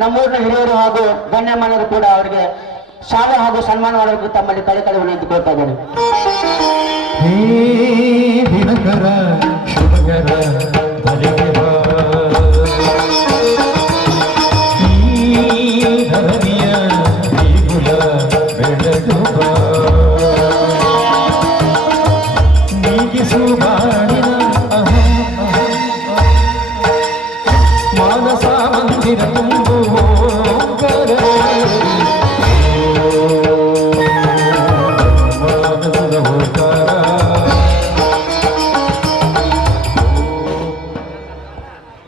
ನಮ್ಮೂರಿನ ಹಿರಿಯರು ಹಾಗೂ ಗಣ್ಯಮಾನ್ಯರು ಕೂಡ ಅವರಿಗೆ ಶಾಲೆ ಹಾಗೂ ಸನ್ಮಾನ ಮಾಡಬೇಕು ತಮ್ಮಲ್ಲಿ ಕಡೆ ವಿನಂತಿ ಕೊಡ್ತಾ ಇದ್ದಾರೆ. ಹೇ ದಿನಕರ ಶುಭಕರ ಬಲಿಗೆ ಬಾ, ಈ ಧರಣಿಯ ದೇಗುಲ ಬೆಳಗು ಬಾ, ನೀಗಿಸು ಬಾಳಿನ ಮಾನಸ ಮಂದಿರ ತುಂಬು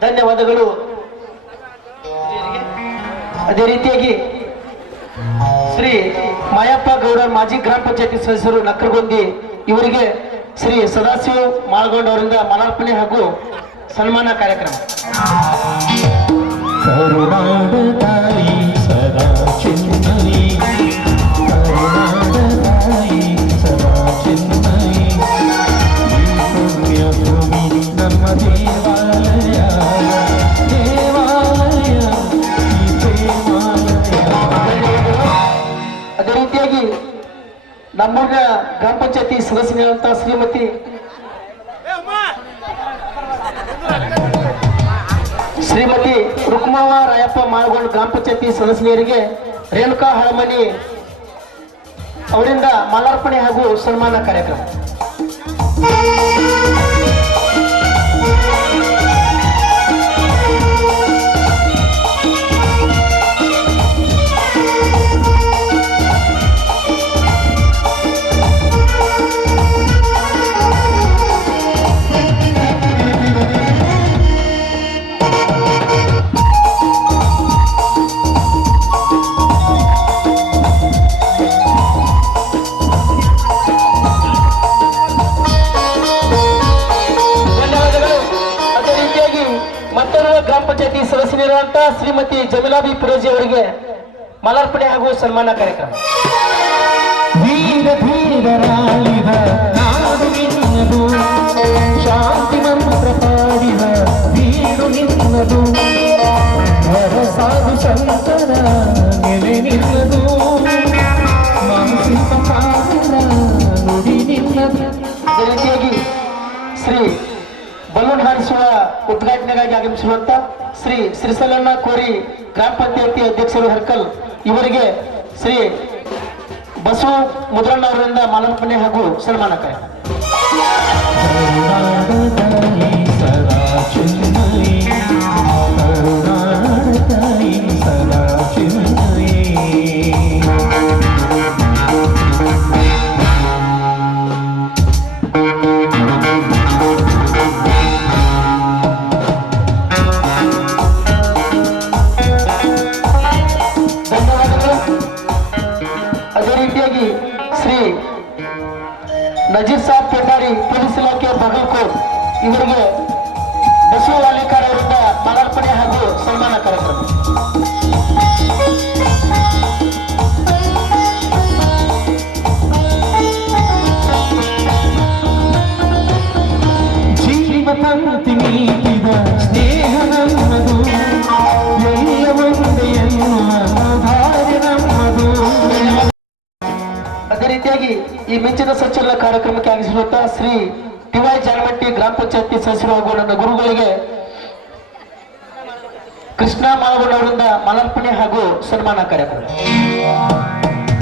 ಧನ್ಯವಾದಗಳು. ಅದೇ ರೀತಿಯಾಗಿ ಶ್ರೀ ಮಾಯಪ್ಪ ಗೌಡ ಮಾಜಿ ಗ್ರಾಮ ಪಂಚಾಯತಿ ಸದಸ್ಯರು ನಕ್ಕರಗೊಂದಿ ಇವರಿಗೆ ಶ್ರೀ ಸದಾಶಿವ ಮಾಳ್ಗೊಂಡ್ ಅವರಿಂದ ಮಾಲಾರ್ಪಣೆ ಹಾಗೂ ಸನ್ಮಾನ ಕಾರ್ಯಕ್ರಮ. ಕರುಣಾಡ ತಾಯಿ ಸದಾ ಚಿನ್ಮಯಿ, ಕರುಣಾಡ ತಾಯಿ ಸದಾ ಚಿನ್ಮಯಿ, ಈ ಪುಣ್ಯ ಭೂಮಿ ನಮ್ಮ ದೇವಾಲಯ, ದೇವಾಲಯ ಈ ದೇವಾಲಯ. ಅದೇ ರೀತಿಯಾಗಿ ನಮ್ಮೂರಿನ ಗ್ರಾಮ ಪಂಚಾಯತಿ ಸದಸ್ಯರಾದಂಥ ಶ್ರೀಮತಿ ರುಕ್ಮವ್ವ ರಾಯಪ್ಪ ಮಾಳ್ಗೊಂಡ್ ಗ್ರಾಮ ಪಂಚಾಯತಿ ಸದಸ್ಯರಿಗೆ ರೇಣುಕಾ ಹಳಮನಿ ಅವರಿಂದ ಮಾಲಾರ್ಪಣೆ ಹಾಗೂ ಸನ್ಮಾನ ಕಾರ್ಯಕ್ರಮ. ಧನ್ಯವಾದಗಳು. ಅದೇ ರೀತಿಯಾಗಿ ಮತ್ತೋರ್ವ ಗ್ರಾಮ ಪಂಚಾಯತಿ ಸದಸ್ಯರಿರುವಂತಹ ಶ್ರೀಮತಿ ಜಮೀಲಾಬಿ ಫಿರೋಜಿ ಅವರಿಗೆ ಮಾಲಾರ್ಪಣೆ ಹಾಗೂ ಸನ್ಮಾನ ಕಾರ್ಯಕ್ರಮ. ವೀರ ಧೀರರಾಳಿದ ನಾಡು ನಿನ್ನದು, ಶಾಂತಿ ಮಂತ್ರ ಪಾಡಿದ ಬೀಡು ನಿನ್ನದು, ವರ ಸಾಧು ಸಂತರ ನೆಲೆ ನಿನ್ನದು, ಮಾನಸಿಕ ಕಾರಣ ನುಡಿ ನಿನ್ನದು. ಅದೇ ರೀತಿಯಾಗಿ ಶ್ರೀ ಬಲೂನ್ ಹಾರಿಸುವ ಉದ್ಘಾಟನೆಗಾಗಿ ಆಗಮಿಸಿರುವಂತ ಶ್ರೀ ಶ್ರೀಸಲನ್ನ ಕೋರಿ ಗ್ರಾಮ ಪಂಚಾಯತಿ ಅಧ್ಯಕ್ಷರು ಹರ್ಕಲ್ ಇವರಿಗೆ ಶ್ರೀ ಬಸವ ಮುದ್ರಣ್ಣ ಅವರಿಂದ ಮಾಲಾರ್ಪಣೆ ಹಾಗೂ ಸನ್ಮಾನ ಕಾರ್ಯಕ್ರಮ. ಕರುಣಾಡತಾಯಿ ಸದಾ ಚಿನ್ಮಯಿ, ಕರುಣಾಡತಾಯಿ ಸದಾ ಚಿನ್ಮಯಿ. ಧನ್ಯವಾದಗಳು. ಅದೇ ರೀತಿಯಾಗಿ ಶ್ರೀ ನಜೀರ್ ಸಾಬ್ ಪೆಟಾರಿ ಪೊಲೀಸ್ ಇಲಾಖೆ ಬಾಗಲಕೋಟ್ ಇವರಿಗೆ ಬಸವ ವಾಲೇಕರ್ ಅವರಿಂದ ಮಾಲಾರ್ಪಣೆ ಹಾಗೂ ಸನ್ಮಾನ ಕಾರ್ಯಕ್ರಮ. ಜೀವ ತಂತಿ ನೀಡಿದ ಸ್ನೇಹ ನಮ್ಮದು, ಎಲ್ಲ ಒಂದೇ ಎನ್ನುವ ಧಾರೆ ನಮ್ಮದು. ಅದೇ ರೀತಿಯಾಗಿ ಈ ಮಿಂಚಿನ ಸಂಚಲನ ಕಾರ್ಯಕ್ರಮಕ್ಕೆ ಆಗಮಿಸಿರುವಂತಹ ಶ್ರೀ ಟಿವೈ ಜಾನಮಟ್ಟಿ ಗ್ರಾಮ ಪಂಚಾಯತಿ ಸದಸ್ಯರು ಹಾಗೂ ನನ್ನ ಗುರುಗಳಿಗೆ ಕೃಷ್ಣ ಮಾಳಗೊಂಡ ಅವರಿಂದ ಮಾಲಾರ್ಪಣೆ ಹಾಗೂ ಸನ್ಮಾನ ಕಾರ್ಯಕ್ರಮ.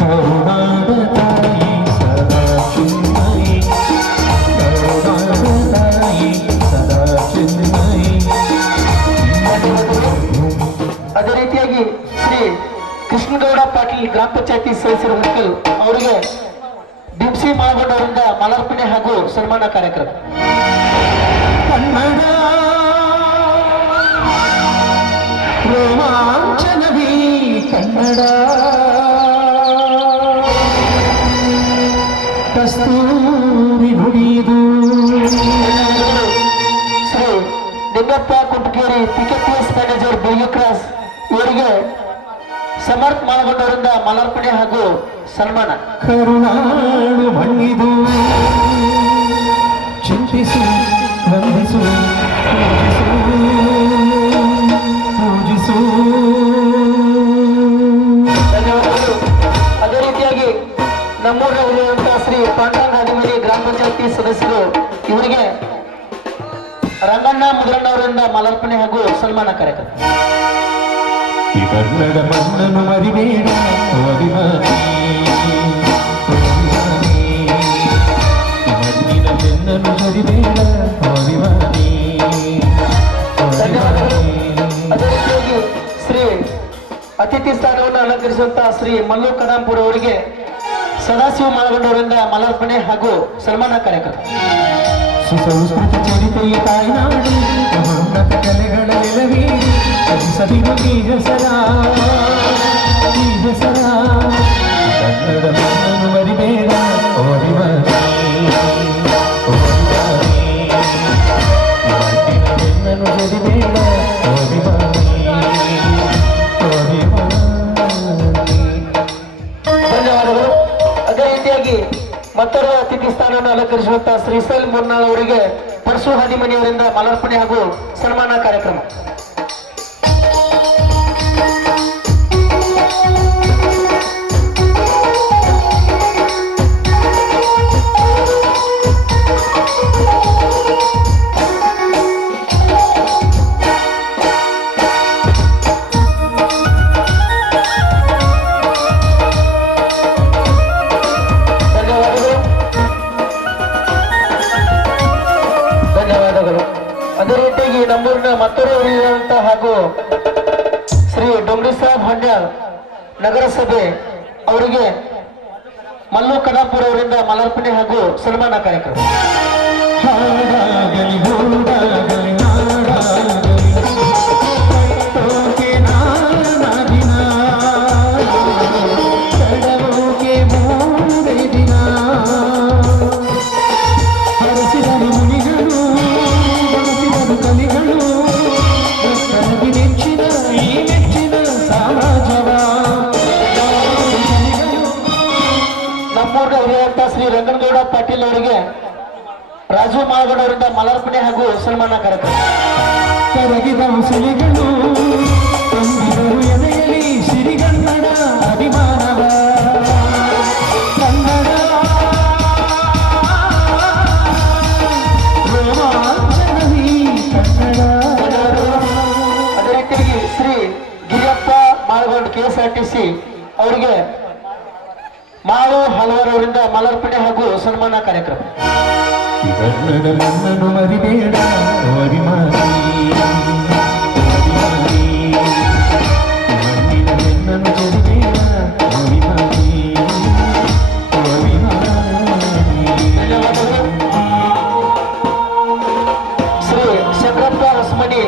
ಕರುಣಾಡತಾಯಿ ಸದಾ ಚಿನ್ಮಯಿ, ಕರುಣಾಡತಾಯಿ ಸದಾ ಚಿನ್ಮಯಿ. ಅದೇ ರೀತಿಯಾಗಿ ಶ್ರೀ ಕೃಷ್ಣಗೌಡ ಪಾಟೀಲ್ ಗ್ರಾಮ ಪಂಚಾಯತಿ ಸದಸ್ಯರು ಹಕ್ಕಲ್ ಅವರಿಗೆ ಡಿಪ್ಸಿ ಮಾಳಗೊಂಡ ಅವರಿಂದ ಮಾಲಾರ್ಪಣೆ ಹಾಗೂ ಸನ್ಮಾನ ಕಾರ್ಯಕ್ರಮ. ಕನ್ನಡ ರೋಮಾಂಚನವೀ ಕನ್ನಡ, ಕಸ್ತೂರಿ ನುಡಿದು. ಶ್ರೀ ನಿಂಗಪ್ಪ ಕುಂಟಕೇರಿ ಪಿಕೆಪಿಎಸ್ ಮ್ಯಾನೇಜರ್ ಬೆಳಗ್ಗೆ ಕ್ರಾಸ್ ಇವರಿಗೆ ಸಮರ್ಥ ಮಾಳಗೊಂಡ ಅವರಿಂದ ಮಾಲಾರ್ಪಣೆ ಹಾಗೂ ಸನ್ಮಾನ. ಕರುಣಾಳು ಮಣ್ಣಿದು, ಚಿಂತಿಸು ವಂದಿಸು ಪೂಜಿಸು. ಧನ್ಯವಾದಗಳು. ಅದೇ ರೀತಿಯಾಗಿ ನಮ್ಮೂರಿನಲ್ಲಿರುವಂತಹ ಶ್ರೀ ಪಾಂಡಂಗ ಹದಿಮನಿ ಗ್ರಾಮ ಪಂಚಾಯತಿ ಸದಸ್ಯರು ಇವರಿಗೆ ರಂಗಣ್ಣ ಮುದ್ರಣ್ಣ ಅವರಿಂದ ಮಾಲಾರ್ಪಣೆ ಹಾಗೂ ಸನ್ಮಾನ ಕಾರ್ಯಕ್ರಮ. ಈ ಕನ್ನಡ ಮಣ್ಣನ್ನು ಮರಿಬೇಡ ಅಭಿಮಾನಿ, ಮಣ್ಣಿನ ಬೆನ್ನನ್ನು ಮರಿಬೇಡ ಅಭಿಮಾನಿ. ಧನ್ಯವಾದಗಳು. ಅದೇ ರೀತಿಯಾಗಿ ಶ್ರೀ ಅತಿಥಿ ಸ್ಥಾನವನ್ನು ಅಲಂಕರಿಸುವಂತಹ ಶ್ರೀ ಮಲ್ಲು ಕದಾಂಪುರ ಅವರಿಗೆ ಸದಾಶಿವ ಮಾಳಗೊಂಡವರಿಂದ ಮಾಲಾರ್ಪಣೆ ಹಾಗೂ ಸನ್ಮಾನ ಕಾರ್ಯಕ್ರಮ. ಸುಸಂಸ್ಕೃತ ಚರಿತೆಯ ತಾಯ್ನಾಡು, ಉನ್ನತ ಕಲೆಗಳ ನೆಲವೀಡಿ ಸದಿಗೂ ಈ ಹೆಸರ, ಈ ಹೆಸರ. ಕನ್ನಡ ಮಣ್ಣನ್ನು ಮರಿಬೇಡ ಅಭಿಮಾನಿ, ಅಭಿಮಾನಿ. ಮಣ್ಣಿನ ಬೆನ್ನನ್ನು ಮರಿಬೇಡ ಅಭಿಮಾನಿ, ಅಭಿಮಾನಿ. ಧನ್ಯವಾದಗಳು. ಅದೇ ರೀತಿಯಾಗಿ ಮತ್ತೊಬ್ಬ ಅತಿಥಿ ಸ್ಥಾನವನ್ನು ಅಲಂಕರಿಸುವಂತಹ ಶ್ರೀಶೈಲ್ ಮುನ್ನಾಳ್ ಅವರಿಗೆ ಪರಶು ಹಾದಿಮನಿಯವರಿಂದ ಮಾಲಾರ್ಪಣೆ ಹಾಗೂ ಸನ್ಮಾನ ಕಾರ್ಯಕ್ರಮ. ಧನ್ಯವಾದಗಳು. ಗುರುಸಾಬ್ ಹಂಡ್ಯಾಳ್ ನಗರಸಭೆ ಅವರಿಗೆ ಮಲ್ಲು ಕನಾಪುರ ಅವರಿಂದ ಮಾಲಾರ್ಪಣೆ ಹಾಗೂ ಸನ್ಮಾನ ಕಾರ್ಯಕ್ರಮ. ಹಾಡಾಗಲಿ ಹೂಡಾಗಲಿ ನಾಡಾಗಲಿ ಕಟ್ಟೋಕೆ ನಾನಾದಿನ ಕಡವೋಕೆ ಮೂರೇ ದಿನ ಹರಸಿದರು ಮುನಿಗಳು ಬಳಸಿದರು ಕಲಿಗಳು ಕರಗಿ ನೆಚ್ಚಿನ ಈ ನೆಚ್ಚಿನ ಸಾಮ್ರಾಜ್ಯವ ನಮ್ಮೂರಿನ ಹಿರಿಯಂತ ಶ್ರೀ ರಂಗನಗೌಡ ಪಾಟೀಲ್ ಅವರಿಗೆ ರಾಜು ಮಾಳಗೌಡ ಅವರಿಂದ ಮಾಲಾರ್ಪಣೆ ಹಾಗೂ ಸನ್ಮಾನ ಕಾರ್ಯಕ್ರಮ. ಕರಗಿದ ಮುಸಲಿಗಳು ತುಂಬಿದರು ಎದೆಯಲ್ಲಿ ಸಿರಿಗನ್ನಡ ಅಭಿಮಾನವ ಕನ್ನಡ ರೋಮಾಂಚನವಿ ಕನ್ನಡ. ಅದೇ ರೀತಿಯಾಗಿ ಶ್ರೀ ಗಿರಿಯಪ್ಪ ಮಾಳಗೌಡ KSRTC ಅವರಿಗೆ ಮಾಳು ಹಲವಾರು ಅವರಿಂದ ಮಾಲಾರ್ಪಣೆ ಹಾಗೂ ಸನ್ಮಾನ ಕಾರ್ಯಕ್ರಮ. ಕನ್ನಡ ಮಣ್ಣನ್ನು ಮರಿಬೇಡ ಅಭಿಮಾನಿ ಅಭಿಮಾನಿ ಮಣ್ಣಿನ ಬೆನ್ನನ್ನು ಜರಿಬೇಡ ಅಭಿಮಾನಿ ಧನ್ಯವಾದಗಳು. ಶ್ರೀ ಶಂಕರಪ್ಪ ಹೊಸಮನಿ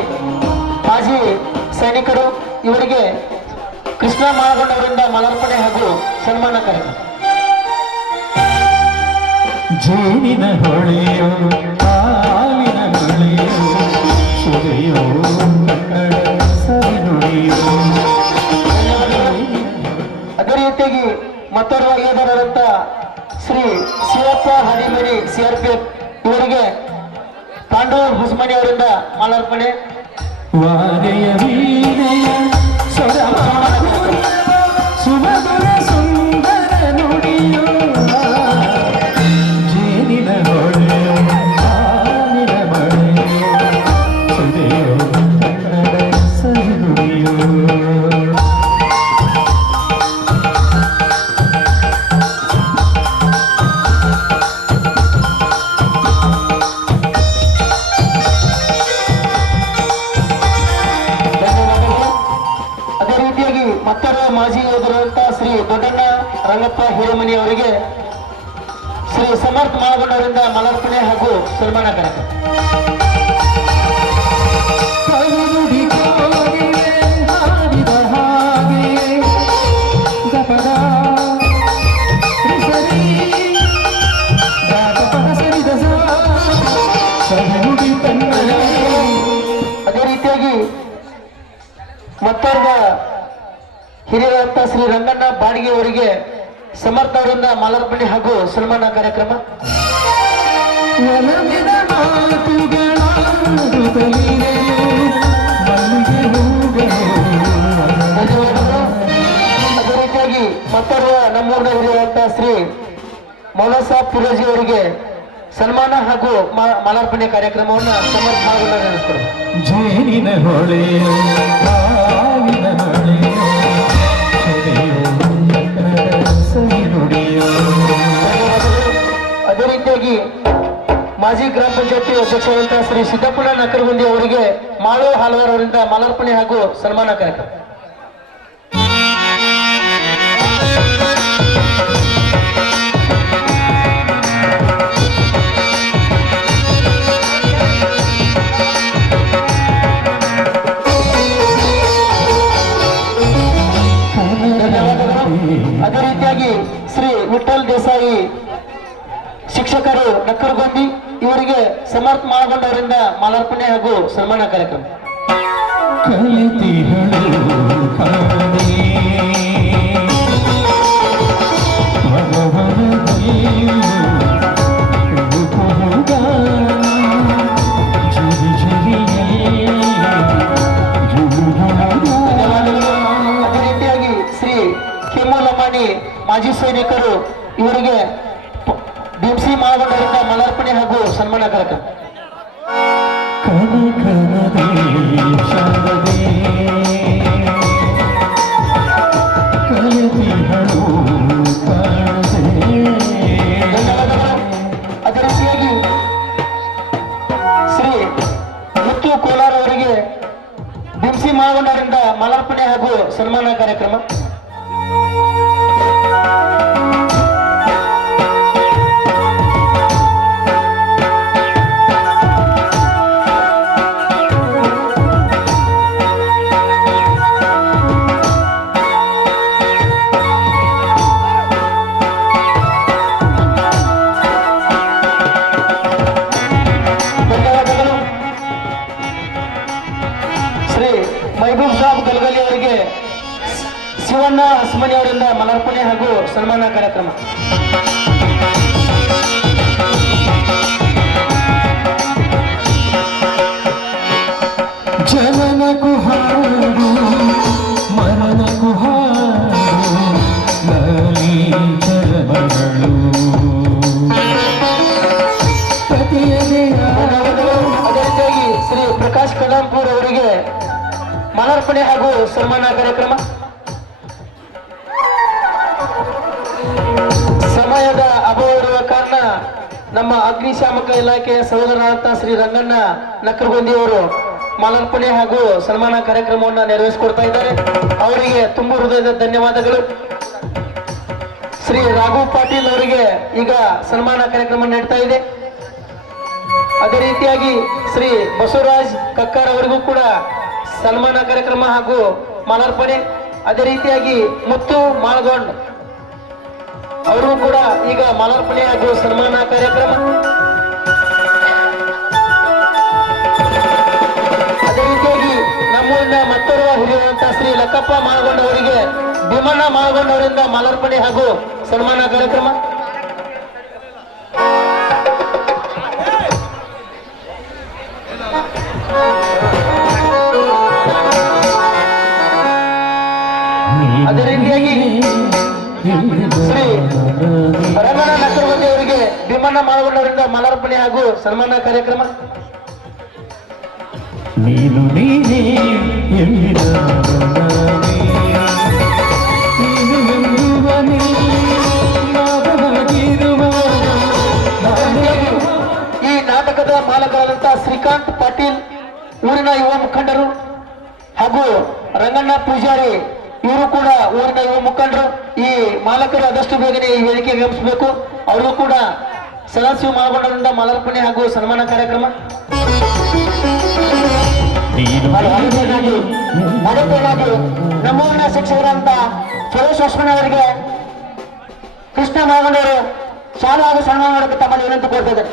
ಮಾಜಿ ಸೈನಿಕರು ಇವರಿಗೆ ಕೃಷ್ಣ ಮಾಳಗೊಂಡ ಅವರಿಂದ ಮಾಲಾರ್ಪಣೆ ಹಾಗೂ ಸನ್ಮಾನ ಕಾರ್ಯಕ್ರಮ. ಜೇನಿನ ಹೊಳೆಯೋ ಹಾಲಿನ ಹೊಳೆಯೋ ಸುರೆಯೋ ಕನ್ನಡ ಸರಿ ನುಡಿಯೋ. ಅದೇ ರೀತಿಯಾಗಿ ಮತ್ತೋರ್ವ ಯೋಧರಾದಂತ ಶ್ರೀ ಶಿವಪ್ಪ ಹನಿಮನಿ CRPF ಇವರಿಗೆ ಪಾಂಡು ಹೊಸಮನಿ ಅವರಿಂದ ಮಾಲಾರ್ಪಣೆ. ವಾರೆಯ ವೀಣೆಯ ಸ್ವರ ಸುಮಧುರ ಸುಂದರ ನುಡಿಯೋ ಜೇನಿನ ಹೊಳೆಯೋ ಹಾಲಿನ ಮಳೆಯೋ ಸುರೆಯೋ ಕನ್ನಡ ಸರಿ ನುಡಿಯೋ. ಧನ್ಯವಾದಗಳು. ಅದೇ ರೀತಿಯಾಗಿ ಮತ್ತೋರ್ವ ಮಾಜಿ ಯೋಧರಾದಂತ ಶ್ರೀ ದೊಡ್ಡಣ್ಣ ರಂಗಪ್ಪ ಹಿರೇಮನಿ ಅವರಿಗೆ ಶ್ರೀ ಸಮರ್ಥ ಮಾಳಗೊಂಡ ಅವರಿಂದ ಮಾಲಾರ್ಪಣೆ ಹಾಗೂ ಸನ್ಮಾನ ಕಾರ್ಯಕ್ರಮ. ಕರುನುಡಿ ಕೋಗಿಲೆ ಹಾಡಿದ ಹಾಗೆ ಗಪದ ಸರಿ ಗಾಪದ ಸರಿದ ಸರಿನುಡಿ ಕನ್ನಡ. ಅದೇ ರೀತಿಯಾಗಿ ಮತ್ತೋರ್ವ ಹಿರಿಯರಾದಂತ ಶ್ರೀ ರಂಗಣ್ಣ ಬಾಡಿಗೆ ಅವರಿಗೆ ಸಮರ್ಥ ಅವರಿಂದ ಮಾಲಾರ್ಪಣೆ ಹಾಗೂ ಸನ್ಮಾನ ಕಾರ್ಯಕ್ರಮ. ಒಲವಿನ ಮಾತುಗಳಾಡುತ್ತಲಿರೆಯೋ ಮಲ್ಲಿಗೆ ಹೂಗಳು. ಧನ್ಯವಾದಗಳು. ಅದೇ ರೀತಿಯಾಗಿ ಮತ್ತೋರ್ವ ನಮ್ಮೂರಿನ ಹಿರಿಯರಾದಂತ ಶ್ರೀ ಮೌಲಸಾಬ್ ಫಿರೋಜಿ ಅವರಿಗೆ ಸನ್ಮಾನ ಹಾಗೂ ಮಾಲಾರ್ಪಣೆ ಕಾರ್ಯಕ್ರಮವನ್ನು ಸಮರ್ಥ ಮಾಳಗೊಂಡ ನಡೆಸಿಕೊಡಬೇಕು. ಜೇನಿನ ಹೊಳೆಯೋ ಹಾಲಿನ ಹೊಳೆಯೋ ಸುರೆಯೋ ಕನ್ನಡ ಸರಿ ನುಡಿಯೋ. ಧನ್ಯವಾದಗಳು. ಅದೇ ರೀತಿಯಾಗಿ ಮಾಜಿ ಗ್ರಾಮ ಪಂಚಾಯತಿ ಅಧ್ಯಕ್ಷರಾದಂತಹ ಶ್ರೀ ಸಿದ್ದಪ್ಪನ ನಕರಗುಂದಿ ಅವರಿಗೆ ಮಾಳು ಹಲವಾರು ಅವರಿಂದ ಮಾಲಾರ್ಪಣೆ ಹಾಗೂ ಸನ್ಮಾನ ಕಾರ್ಯಕ್ರಮ. ಧನ್ಯವಾದಗಳು. ಅದೇ ರೀತಿಯಾಗಿ ಶ್ರೀ ವಿಠಲ್ ದೇಸಾಯಿ ಶಿಕ್ಷಕರು ನಕ್ಕರಗೊಂದಿ ಇವರಿಗೆ ಸಮರ್ಥ ಮಾಳಗೊಂಡ ಅವರಿಂದ ಮಾಲಾರ್ಪಣೆ ಹಾಗೂ ಸನ್ಮಾನ ಕಾರ್ಯಕ್ರಮ. ಕಲಿತಿಹಳು ಕಾಣೆ ಮನವರದಿಯು ರೂಪುಗಾನ ಜುರಿ ಜುರಿಯೇ ಜುರುಗುಣಗಾನ. ಅದೇ ರೀತಿಯಾಗಿ ಶ್ರೀ ಕೆಮ್ಮು ಲಮಾಣಿ ಮಾಜಿ ಸೈನಿಕರು ಇವರಿಗೆ ಭೀಮ್ಸಿ ಮಾಳಗೊಂಡ ಅವರಿಂದ ಮಾಲಾರ್ಪಣೆ ಹಾಗೂ ಸನ್ಮಾನ ಕಾರ್ಯಕ್ರಮ. ಕನಕನದೇ ಶಾರದೆ ಕಲಿತಿಹಳು ಕಾಣದೆ. ಧನ್ಯವಾದಗಳು. ಅದೇ ರೀತಿಯಾಗಿ ಶ್ರೀ ಮುತ್ತು ಕೋಲಾರ್ ಅವರಿಗೆ ಭೀಮ್ಸಿ ಮಾಳಗೊಂಡ ಅವರಿಂದ ಮಾಲಾರ್ಪಣೆ ಹಾಗೂ ಸನ್ಮಾನ ಸನ್ಮಾನ ಕಾರ್ಯಕ್ರಮ. ಮೈಬೂಬ್ ಸಾಬ್ ಗಲಗಲಿ ಅವರಿಗೆ ಶಿವಣ್ಣ ಹಸ್ಮನಿ ಅವರಿಂದ ಮಲಾರ್ಪಣೆ ಹಾಗೂ ಸನ್ಮಾನ ಕಾರ್ಯಕ್ರಮ. ಜನನಕ್ಕೂ ಹಾಡು ಮರಣಕ್ಕೂ ಹಾಡು ಲಲಿತರಗಳು ಅದೇ ರೀತಿಯಾಗಿ ಶ್ರೀ ಪ್ರಕಾಶ್ ಕಡಂಪುರ್ ಅವರಿಗೆ ಮಲಾರ್ಪಣೆ ಹಾಗೂ ಸನ್ಮಾನ ಕಾರ್ಯಕ್ರಮ. ಸಮಯದ ಅಭಾವ ಇರುವ ಕಾರಣ ನಮ್ಮ ಅಗ್ನಿಶಾಮಕ ಇಲಾಖೆಯ ಸಹೋದರರಾದ ಶ್ರೀ ರಂಗಣ್ಣ ನಕ್ಕರಗೊಂದಿ ಅವರು ಮಲಾರ್ಪಣೆ ಹಾಗೂ ಸನ್ಮಾನ ಕಾರ್ಯಕ್ರಮವನ್ನು ನೆರವೇರಿಸಿಕೊಡ್ತಾ ಇದ್ದಾರೆ. ಅವರಿಗೆ ತುಂಬ ಹೃದಯದ ಧನ್ಯವಾದಗಳು. ಶ್ರೀ ರಾಘು ಪಾಟೀಲ್ ಅವರಿಗೆ ಈಗ ಸನ್ಮಾನ ಕಾರ್ಯಕ್ರಮ ನಡೀತಾ ಇದೆ. ಅದೇ ರೀತಿಯಾಗಿ ಶ್ರೀ ಬಸವರಾಜ್ ಕಕ್ಕಾರ್ ಅವರಿಗೂ ಕೂಡ ಸನ್ಮಾನ ಕಾರ್ಯಕ್ರಮ ಹಾಗೂ ಮಲಾರ್ಪಣೆ. ಅದೇ ರೀತಿಯಾಗಿ ಮುತ್ತು ಮಾಳಗೊಂಡ್ ಅವರಿಗೂ ಕೂಡ ಈಗ ಮಲಾರ್ಪಣೆ ಹಾಗೂ ಸನ್ಮಾನ ಕಾರ್ಯಕ್ರಮ. ಅದೇ ರೀತಿಯಾಗಿ ನಮ್ಮೂರಿನ ಮತ್ತೋರ್ವ ಹಿರಿಯರಂತ ಶ್ರೀ ಲಕ್ಕಪ್ಪ ಮಾಳಗೊಂಡ್ ಅವರಿಗೆ ಭೀಮಣ್ಣ ಮಾಳಗೊಂಡ್ ಅವರಿಂದ ಮಲಾರ್ಪಣೆ ಹಾಗೂ ಸನ್ಮಾನ ಕಾರ್ಯಕ್ರಮ. ಅದೇ ರೀತಿಯಾಗಿ ಶ್ರೀ ರಂಗಣ್ಣ ನಕ್ಕರಗೊಂದಿ ಅವರಿಗೆ ಭೀಮಣ್ಣ ಮಾಳಗೊಂಡವರಿಂದ ಮಲಾರ್ಪಣೆ ಹಾಗೂ ಸನ್ಮಾನ ಕಾರ್ಯಕ್ರಮ. ನೀನು ನೀನೇ ಈ ನಾಟಕದ ಮಾಲಕರಾದಂಥ ಶ್ರೀಕಾಂತ್ ಪಾಟೀಲ್ ಊರಿನ ಯುವ ಮುಖಂಡರು ಹಾಗೂ ರಂಗಣ್ಣ ಪೂಜಾರಿ ಇವರು ಕೂಡ ಊರಿನ ಯುವ ಮುಖಂಡರು. ಈ ಮಾಲಕರು ಆದಷ್ಟು ಬೇಗನೆ ಈ ವೇದಿಕೆಗೆ ಗಮನಿಸಬೇಕು. ಅವರು ಕೂಡ ಸದಾಶಿವ ಮಾಳಗೊಂಡರಿಂದ ಮಲಾರ್ಪಣೆ ಹಾಗೂ ಸನ್ಮಾನ ಕಾರ್ಯಕ್ರಮ. ಅದಕ್ಕಾಗಿ ನಮ್ಮೂರಿನ ಶಿಕ್ಷಕರಂತ ಸುರೇಶ್ ಅಶ್ವಿನ್ ಅವರಿಗೆ ಕೃಷ್ಣ ಮಾಳಗೊಂಡವರು ಶಾಲಾ ಹಾಗೂ ಸನ್ಮಾನ ಮಾಡೋಕ್ಕೆ ತಮ್ಮಲ್ಲಿ ವಿನಂತಿ ಕೊಡ್ತಿದ್ದಾರೆ.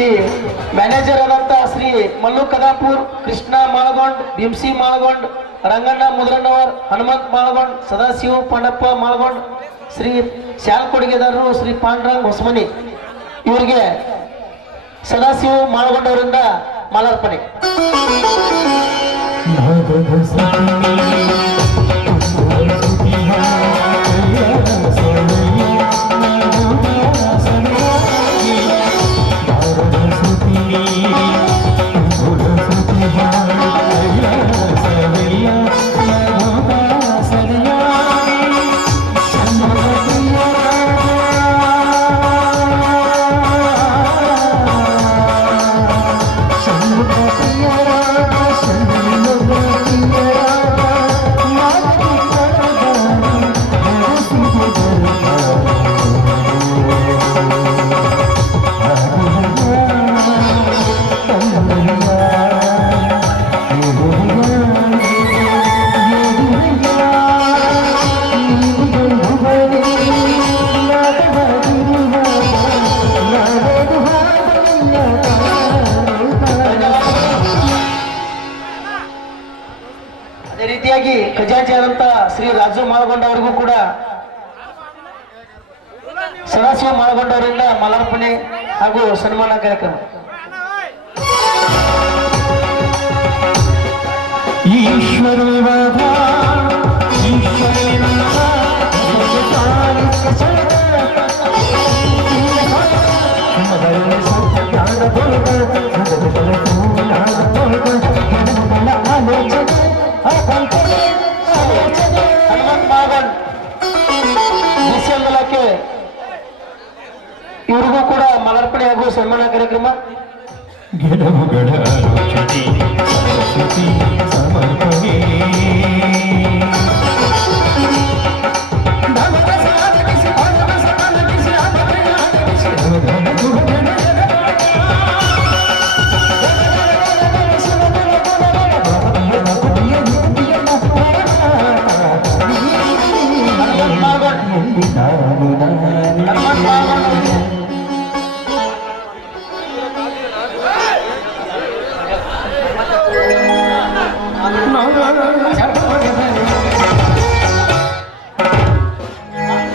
ಈ ಮ್ಯಾನೇಜರ್ ಆದಂತ ಶ್ರೀ ಮಲ್ಲು ಕದಾಪುರ್, ಕೃಷ್ಣ ಮಾಳಗೊಂಡ್, ಭೀಮ್ಸಿ ಮಾಳಗೊಂಡ್, ರಂಗಣ್ಣ ಮುದ್ರಣ್ಣವರ್, ಹನುಮಂತ್ ಮಾಳಗೊಂಡ್, ಸದಾಶಿವ ಪಂಡಪ್ಪ ಮಾಳಗೊಂಡ್, ಶ್ರೀ ಶಾಲ್ ಕೊಡುಗೆದಾರರು ಶ್ರೀ ಪಾಂಡ್ರಂಗ್ ಹೊಸಮನಿ ಇವರಿಗೆ ಸದಾಶಿವ ಮಾಳಗೊಂಡವರಿಂದ ಮಲಾರ್ಪಣೆ. ಅದೇ ರೀತಿಯಾಗಿ ಖಜಾಂಚಿ ಆದಂತ ಶ್ರೀ ರಾಜು ಮಾಳಗೊಂಡ ಅವರಿಗೂ ಕೂಡ ಸದಾಶಿವ ಮಾಳಗೊಂಡವರಿಂದ ಮಲಾರ್ಪಣೆ ಹಾಗೂ ಸನ್ಮಾನ ಕಾರ್ಯಕ್ರಮ. ಈಶ್ವರ ಮೊದಲಿಗೆ ಇವ್ರಿಗೂ ಕೂಡ ಮಾಲಾರ್ಪಣೆ ಹಾಗೂ ಸನ್ಮಾನ ಕಾರ್ಯಕ್ರಮ. ಗೆಲುವುಗಳ ಆಲೋಚನೆ ಸರಸ್ವತಿ ಸಮರ್ಪಣೆ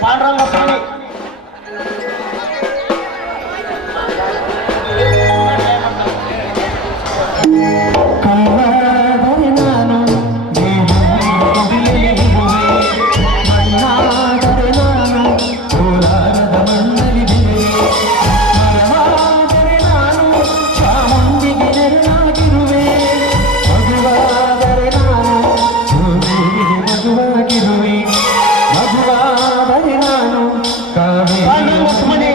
ಪಾಂಡುರಂಗ ಸ್ವಾಮಿ ಕಲ್ಲಾದರೆ ನಾನು ಮಣ್ಣಾದರೆ ನಾನು ಕೋಲಾರದ ಮಣ್ಣಲ್ಲಿ ಮರವಾದರೆ ನಾನು ಚಾಮುಂಡಿಗೆ ನೆರಳಾಗಿರುವೆ ಮಗುವಾದರೆ ನಾನು ಭೂಮಿಗೆ ಮಗುವಾಗಿರುವೆ ಮಗುವಾದರೆ ನಾನು ಪಾಂಡುರಂಗ ಸ್ವಾಮಿ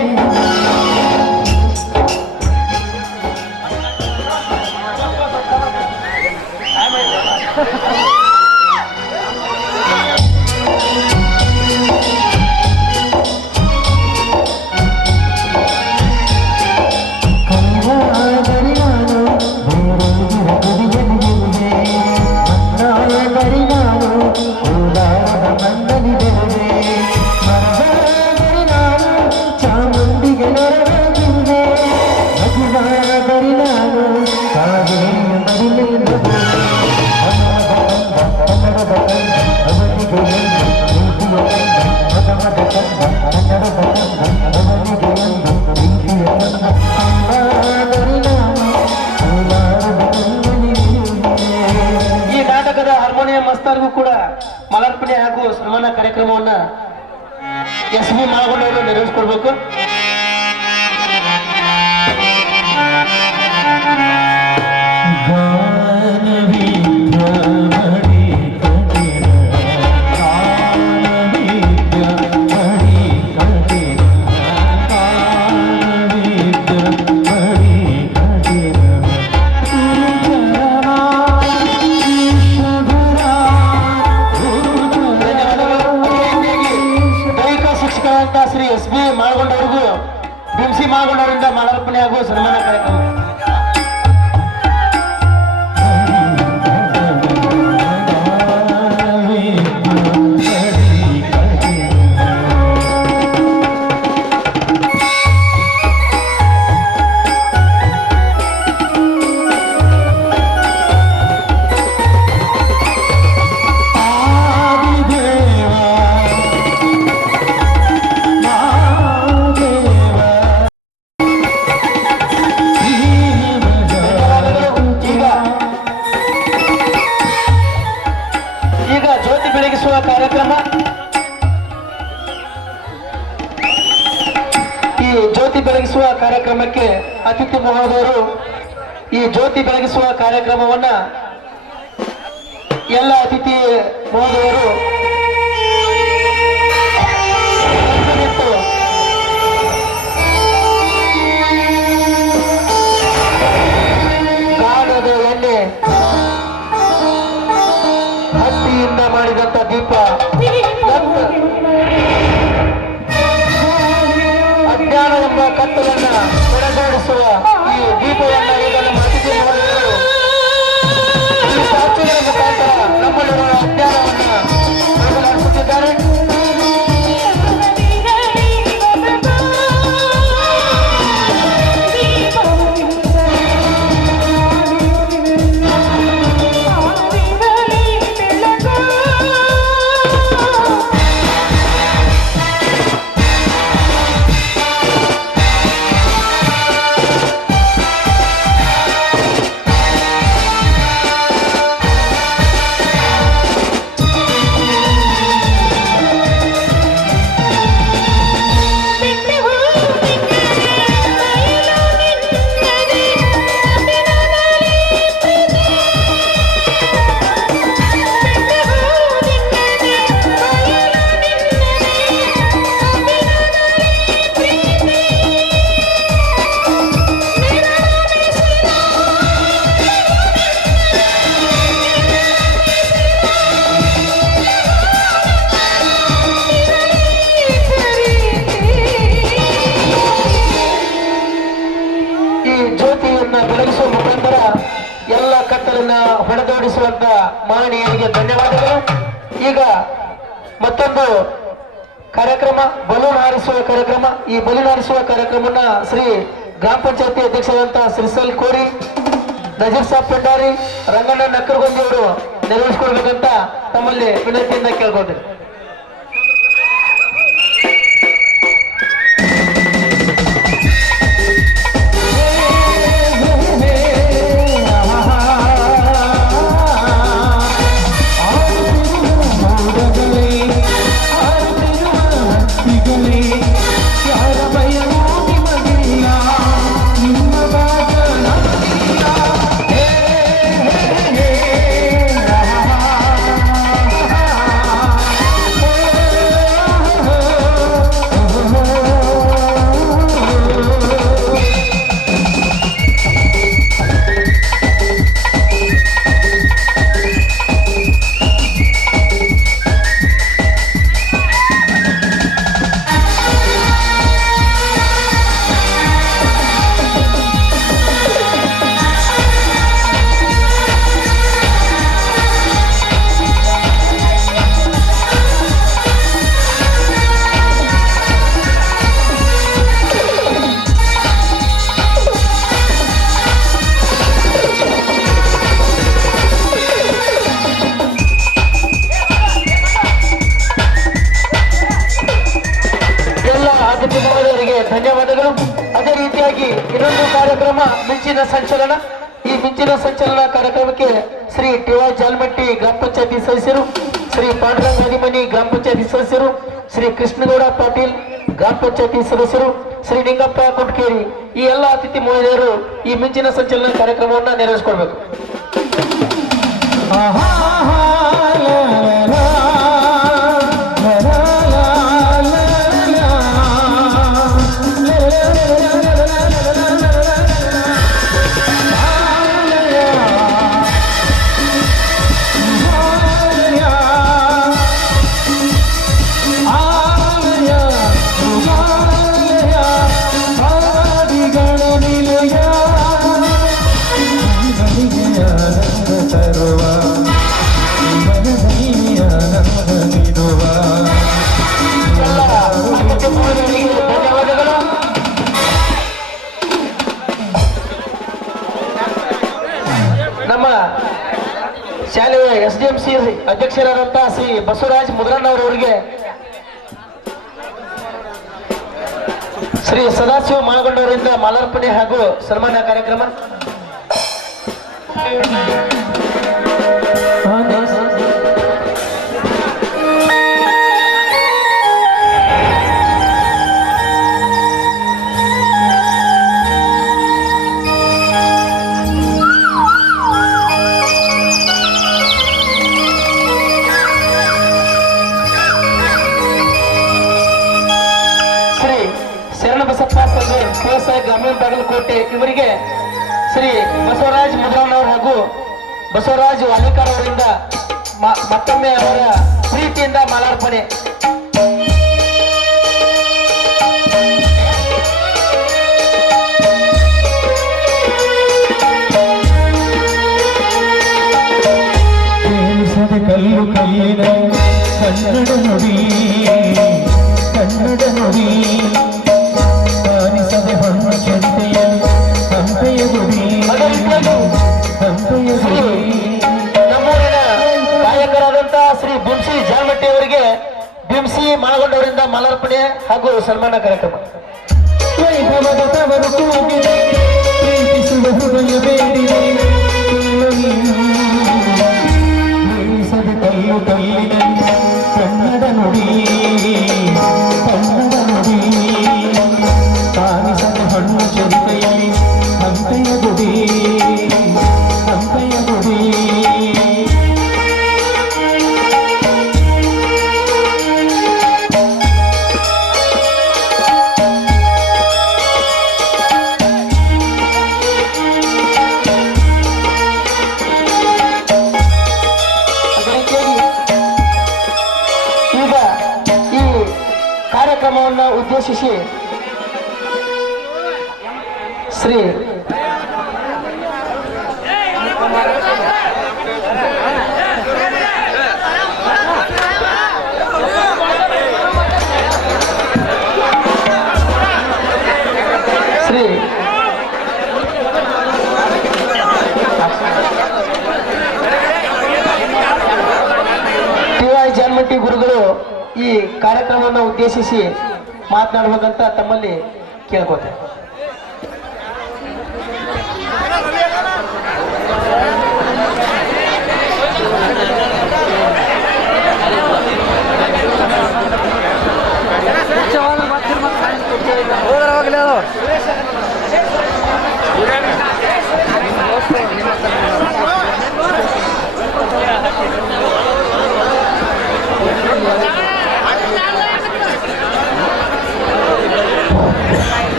ಕಲ್ಲಾದರೆ ನಾನು ಬೇರೊಂದಿರ ಕುಡಿಯಲಿರುವೆ ಮಣ್ಣಾದರೆ ನಾನು ಕೋಲಾರದ ಮಣ್ಣಲ್ಲಿ ಬೆಳೆದೆ ಮರವಾದರೆ ನಾನು ಚಾಮುಂಡಿಗೆ ನೆರವಾಗಿರುವೆ ಮಗುವಾದರೆ ನಾನು ಕಾವೇರಿಯ ಮಡಿಲಿಲ್ಲ ಕನ್ನಡದ ಕಂದ ಅವನಿಗೆ ಮಗಮದ ಕಂದ ಕನ್ನಡದ ಕಂದ ಅವನಿಗೆ ಎಂದು ಪ್ರೀತಿಯ ಕಂದ ಕಲ್ಲಾದರೆ ನಾನು ಕೋಲಾರದ ಮಣ್ಣಲ್ಲಿರುವೆ. ಈ ನಾಟಕದ ಹಾರ್ಮೋನಿಯಂ ಮಸ್ತರ್ಗೂ ಕೂಡ ಮಾಲಾರ್ಪಣೆ ಹಾಗೂ ಸನ್ಮಾನ ಕಾರ್ಯಕ್ರಮವನ್ನ ಎಸ್.ಬಿ. ಮಾಳಗೊಂಡವರು ನೆರವೇರಿಸಿಕೊಡ್ಬೇಕು. ದೈಹಿಕ ಶಿಕ್ಷಕರಾದಂತ ಶ್ರೀ ಎಸ್.ಬಿ. ಮಾಳಗೊಂಡವರಿಗೂ ಬಿಂಸಿ ಮಾಳಗೊಂಡವರಿಂದ ಮಾಲಾರ್ಪಣೆ ಹಾಗೂ ಸನ್ಮಾನ ಕಾರ್ಯಕ್ರಮ. ಈಗ ಜ್ಯೋತಿ ಬೆಳಗಿಸುವ ಕಾರ್ಯಕ್ರಮ. ಈ ಜ್ಯೋತಿ ಬೆಳಗಿಸುವ ಕಾರ್ಯಕ್ರಮಕ್ಕೆ ಅತಿಥಿ ಮಹೋದಯರು ಈ ಜ್ಯೋತಿ ಬೆಳಗಿಸುವ ಕಾರ್ಯಕ್ರಮವನ್ನ ಎಲ್ಲ ಅತಿಥಿ ಮಹೋದಯರು ಗಾಣದ ಎಣ್ಣೆ ಹತ್ತಿಯಿಂದ ಮಾಡಿದಂತ ದೀಪ ಅಜ್ಞಾನ ಎಂಬ ಕತ್ತಲನ್ನ ಬೆಳಗಾಡಿಸುವ ಈ ದೀಪವನ್ನ ಈಗ ನಮ್ಮ ಅತಿಥಿ ಮಹೋದಯರು ಈ ಸಾಕ್ಷಿಗಳ ಮುಖಾಂತರ ನಮ್ಮಲ್ಲಿರುವ ಅಜ್ಞಾನವನ್ನ ಬೆಳಗಾಡಿಸುತ್ತಿದ್ದಾರೆ. ಮಾಡಿರುವಂತ ಮಾನನೀಯರಿಗೆ ಧನ್ಯವಾದಗಳು. ಈಗ ಮತ್ತೊಂದು ಕಾರ್ಯಕ್ರಮ ಬಲೂನ್ ಹಾರಿಸುವ ಕಾರ್ಯಕ್ರಮ. ಈ ಬಲೂನ್ ಹಾರಿಸುವ ಕಾರ್ಯಕ್ರಮನ ಶ್ರೀ ಗ್ರಾಮ ಪಂಚಾಯತಿ ಅಧ್ಯಕ್ಷರಾದಂತಹ ಶ್ರೀಸಲ್ ಕೋರಿ, ನಜೀರ್ ಸಾಬ್ ಪೆಂಡಾರಿ, ರಂಗಣ್ಣ ನಕ್ಕರಗೊಂದಿ ಅವರು ನೆರವೇರಿಸಿಕೊಡ್ಬೇಕಂತ ತಮ್ಮಲ್ಲಿ ವಿನಂತಿಯಿಂದ ಕೇಳ್ಕೊಳ್ತೀನಿ. ಧನ್ಯವಾದಗಳು. ಅದೇ ರೀತಿಯಾಗಿ ಇನ್ನೊಂದು ಕಾರ್ಯಕ್ರಮ ಮಿಂಚಿನ ಸಂಚಲನ. ಈ ಮಿಂಚಿನ ಸಂಚಲನ ಕಾರ್ಯಕ್ರಮಕ್ಕೆ ಶ್ರೀ ಟಿ.ವೈ. ಜಾಲ್ಮಟ್ಟಿ ಗ್ರಾಮ ಪಂಚಾಯತಿ ಸದಸ್ಯರು, ಶ್ರೀ ಪಾಂಡುರಂಗ ಹದಿಮನಿ ಗ್ರಾಮ ಪಂಚಾಯತಿ ಸದಸ್ಯರು, ಶ್ರೀ ಕೃಷ್ಣಗೌಡ ಪಾಟೀಲ್ ಗ್ರಾಮ ಪಂಚಾಯತಿ ಸದಸ್ಯರು, ಶ್ರೀ ನಿಂಗಪ್ಪ ಕೊಟ್ಕೇರಿ, ಈ ಎಲ್ಲ ಅತಿಥಿ ಮಹಿಳೆಯರು ಈ ಮಿಂಚಿನ ಸಂಚಲನ ಕಾರ್ಯಕ್ರಮವನ್ನು ನೆರವೇರಿಸಿಕೊಡ್ಬೇಕು. ನಮ್ಮ ಶಾಲೆಯ SDMC ಅಧ್ಯಕ್ಷರಾದಂತಹ ಶ್ರೀ ಬಸವರಾಜ್ ಮುದ್ರಣ್ಣವರವರಿಗೆ ಶ್ರೀ ಸದಾಶಿವ ಮಾಳಗೊಂಡವರಿಂದ ಮಾಲಾರ್ಪಣೆ ಹಾಗೂ ಸನ್ಮಾನ ಕಾರ್ಯಕ್ರಮ. ಗ್ರಾಮೀಣ ಬಾಗಲಕೋಟೆ ಇವರಿಗೆ ಶ್ರೀ ಬಸವರಾಜ್ ಮುದ್ರಣ್ಣವರು ಹಾಗೂ ಬಸವರಾಜ್ ವಾಲಿಕಾರ್ ಅವರಿಂದ ಮತ್ತೊಮ್ಮೆ ಅವರ ಪ್ರೀತಿಯಿಂದ ಮಾಲಾರ್ಪಣೆ. ಕಲ್ಲು ಕಲ್ಲಿನ ಕನ್ನಡ ನುಡಿ, ಕನ್ನಡ ನುಡಿ ಕಾಣಿಸದೆ ಹೊನ್ನು ಚೆಂತೆಯ ಹಂಪೆಯ ಗುಡಿ, ಹಂಪೆಯ ಗುಡಿ. ನಮ್ಮೂರಿನ ಗಾಯಕರಾದಂತಹ ಶ್ರೀ ಬಿಂಸಿ ಜಾಲ್ಮಟ್ಟಿ ಅವರಿಗೆ ಬಿಂಸಿ ಮಾಳಗೊಂಡವರಿಂದ ಮಾಲಾರ್ಪಣೆ ಹಾಗೂ ಸನ್ಮಾನ ಕಾರ್ಯಕ್ರಮ. ವೈಭವದ ತವರು ಕೂಗಿದೆ, ಪ್ರೀತಿಸುವ ಹೃದಯ ಬೇಡಿದೆ, ಕಲ್ಲು ಕಲ್ಲಿನ ಕನ್ನಡ ನುಡಿ, ಕನ್ನಡ ನುಡಿ ಕಾಣಿಸದ ಹಣ್ಣು ಚೆಂತೆಯಲ್ಲಿ ಹಂಪೆಯ ಗುಡಿ, ಹಂಪೆಯ ಗುಡಿ. ಕಾರ್ಯಕ್ರಮವನ್ನು ಉದ್ದೇಶಿಸಿ ಶ್ರೀ ಕಾರ್ಯಕ್ರಮವನ್ನು ಉದ್ದೇಶಿಸಿ ಮಾತನಾಡಬೇಕಂತ ತಮ್ಮಲ್ಲಿ ಕೇಳ್ಕೊತೆ.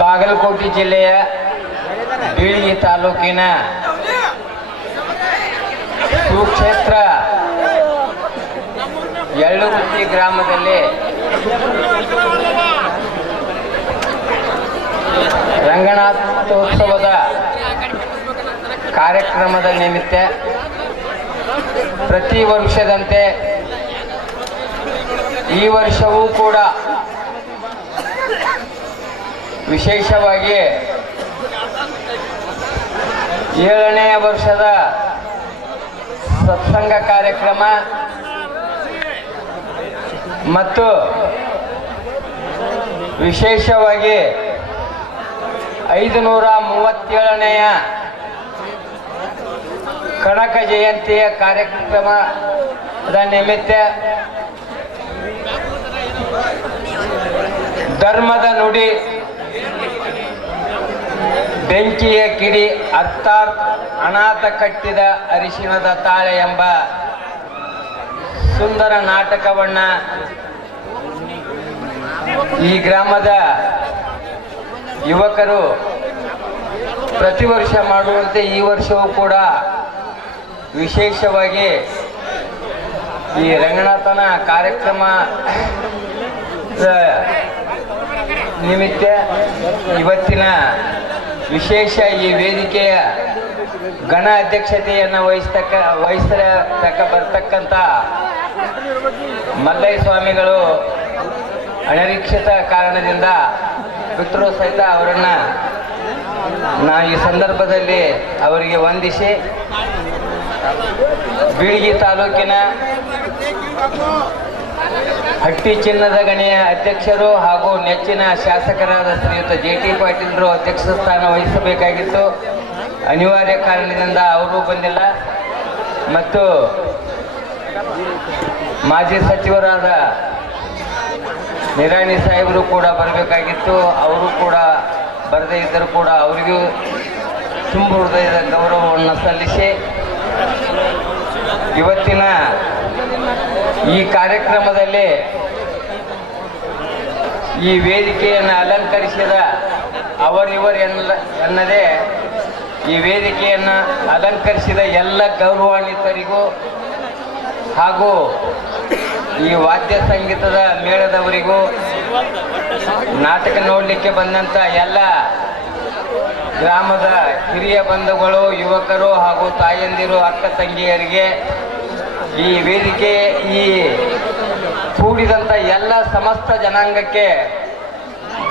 ಬಾಗಲಕೋಟೆ ಜಿಲ್ಲೆಯ ಬೀಳಗಿ ತಾಲೂಕಿನ ಸುಕ್ಷೇತ್ರ ಎಳ್ಳುಗುತ್ತಿ ಗ್ರಾಮದಲ್ಲಿ ರಂಗನಾಥೋತ್ಸವದ ಕಾರ್ಯಕ್ರಮದ ನಿಮಿತ್ತ ಪ್ರತಿ ವರ್ಷದಂತೆ ಈ ವರ್ಷವೂ ಕೂಡ ವಿಶೇಷವಾಗಿ 7ನೇ ವರ್ಷದ ಸತ್ಸಂಗ ಕಾರ್ಯಕ್ರಮ ಮತ್ತು ವಿಶೇಷವಾಗಿ 537ನೇಯ ಕನಕ ಜಯಂತಿಯ ಕಾರ್ಯಕ್ರಮದ ನಿಮಿತ್ತ ಧರ್ಮದ ನುಡಿ ಬೆಂಕಿಯ ಕಿಡಿ ಅರ್ಥಾತ್ ಅನಾಥ ಕಟ್ಟಿದ ಅರಿಶಿಣದ ತಾಳೆ ಎಂಬ ಸುಂದರ ನಾಟಕವನ್ನ ಈ ಗ್ರಾಮದ ಯುವಕರು ಪ್ರತಿ ವರ್ಷ ಮಾಡುವಂತೆ ಈ ವರ್ಷವೂ ಕೂಡ ವಿಶೇಷವಾಗಿ ಈ ರಂಗನಾಥನ ಕಾರ್ಯಕ್ರಮ ನಿಮಿತ್ತ ಇವತ್ತಿನ ವಿಶೇಷ ಈ ವೇದಿಕೆಯ ಗಣ ಅಧ್ಯಕ್ಷತೆಯನ್ನು ಬರ್ತಕ್ಕಂಥ ಮಲ್ಲಯ್ಯ ಸ್ವಾಮಿಗಳು ಅನಿರೀಕ್ಷಿತ ಕಾರಣದಿಂದ ಬಿಟ್ಟರು ಸಹಿತ ಅವರನ್ನು ಈ ಸಂದರ್ಭದಲ್ಲಿ ಅವರಿಗೆ ವಂದಿಸಿ ಬೀಳಗಿ ತಾಲೂಕಿನ ಹಟ್ಟಿ ಚಿನ್ನದ ಗಣಿಯ ಅಧ್ಯಕ್ಷರು ಹಾಗೂ ನೆಚ್ಚಿನ ಶಾಸಕರಾದ ಶ್ರೀಯುತ JT ಪಾಟೀಲರು ಅಧ್ಯಕ್ಷ ಸ್ಥಾನ ವಹಿಸಬೇಕಾಗಿತ್ತು. ಅನಿವಾರ್ಯ ಕಾರಣದಿಂದ ಅವರು ಬಂದಿಲ್ಲ ಮತ್ತು ಮಾಜಿ ಸಚಿವರಾದ ನಿರಾಣಿ ಸಾಹೇಬರು ಕೂಡ ಬರಬೇಕಾಗಿತ್ತು. ಅವರು ಕೂಡ ಬರದೇ ಇದ್ದರೂ ಕೂಡ ಅವರಿಗೂ ತುಂಬ ಹೃದಯದ ಗೌರವವನ್ನು ಸಲ್ಲಿಸಿ ಇವತ್ತಿನ ಈ ಕಾರ್ಯಕ್ರಮದಲ್ಲಿ ಈ ವೇದಿಕೆಯನ್ನು ಅಲಂಕರಿಸಿದ ಅವರಿವರು ಎನ್ನದೇ ಈ ವೇದಿಕೆಯನ್ನು ಅಲಂಕರಿಸಿದ ಎಲ್ಲ ಗೌರವಾನ್ವಿತರಿಗೂ ಹಾಗೂ ಈ ವಾದ್ಯ ಸಂಗೀತದ ಮೇಳದವರಿಗೂ ನಾಟಕ ನೋಡಲಿಕ್ಕೆ ಬಂದಂಥ ಎಲ್ಲ ಗ್ರಾಮದ ಹಿರಿಯ ಬಂಧುಗಳು, ಯುವಕರು ಹಾಗೂ ತಾಯಂದಿರು, ಅಕ್ಕ ತಂಗಿಯರಿಗೆ ಈ ವೇದಿಕೆ ಈ ಕೂಡಿದಂಥ ಎಲ್ಲ ಸಮಸ್ತ ಜನಾಂಗಕ್ಕೆ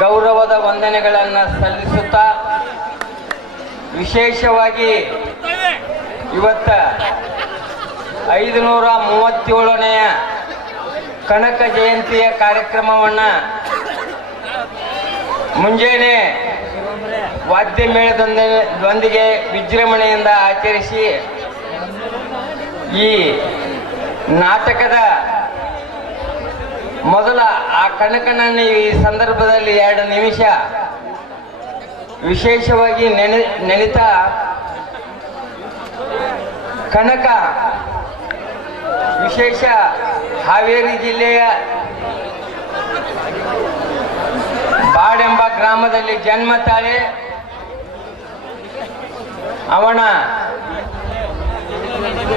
ಗೌರವದ ವಂದನೆಗಳನ್ನು ಸಲ್ಲಿಸುತ್ತಾ ವಿಶೇಷವಾಗಿ ಇವತ್ತ 537ನೇಯ ಕನಕ ಜಯಂತಿಯ ಕಾರ್ಯಕ್ರಮವನ್ನು ಮುಂಜಾನೆ ವಾದ್ಯ ಮೇಳದೊಂದಿಗೆ ವಿಜೃಂಭಣೆಯಿಂದ ಆಚರಿಸಿ ಈ ನಾಟಕದ ಮೊದಲ ಆ ಕನಕನನ್ನು ಈ ಸಂದರ್ಭದಲ್ಲಿ 2 ನಿಮಿಷ ವಿಶೇಷವಾಗಿ ನೆನೆತಾ ಕನಕ ವಿಶೇಷ ಹಾವೇರಿ ಜಿಲ್ಲೆಯ ಬಾಡೆಂಬ ಗ್ರಾಮದಲ್ಲಿ ಜನ್ಮ ತಾಳೆ. ಅವನ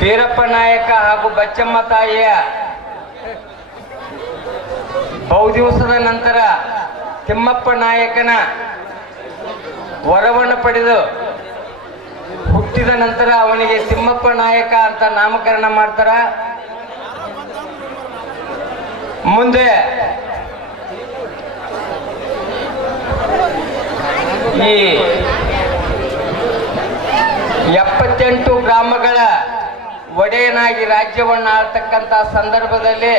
ಬೀರಪ್ಪ ನಾಯಕ ಹಾಗೂ ಬಚ್ಚಮ್ಮ ತಾಯಿಯ ಬಹುದಿವಸದ ನಂತರ ತಿಮ್ಮಪ್ಪ ನಾಯಕನ ವರವನ್ನು ಪಡೆದು ಹುಟ್ಟಿದ ನಂತರ ಅವನಿಗೆ ತಿಮ್ಮಪ್ಪ ನಾಯಕ ಅಂತ ನಾಮಕರಣ ಮಾಡ್ತಾರ. ಮುಂದೆ ಈ 78 ಗ್ರಾಮಗಳ ಒಡೆಯನಾಗಿ ರಾಜ್ಯವನ್ನು ಆಳ್ತಕ್ಕಂಥ ಸಂದರ್ಭದಲ್ಲಿ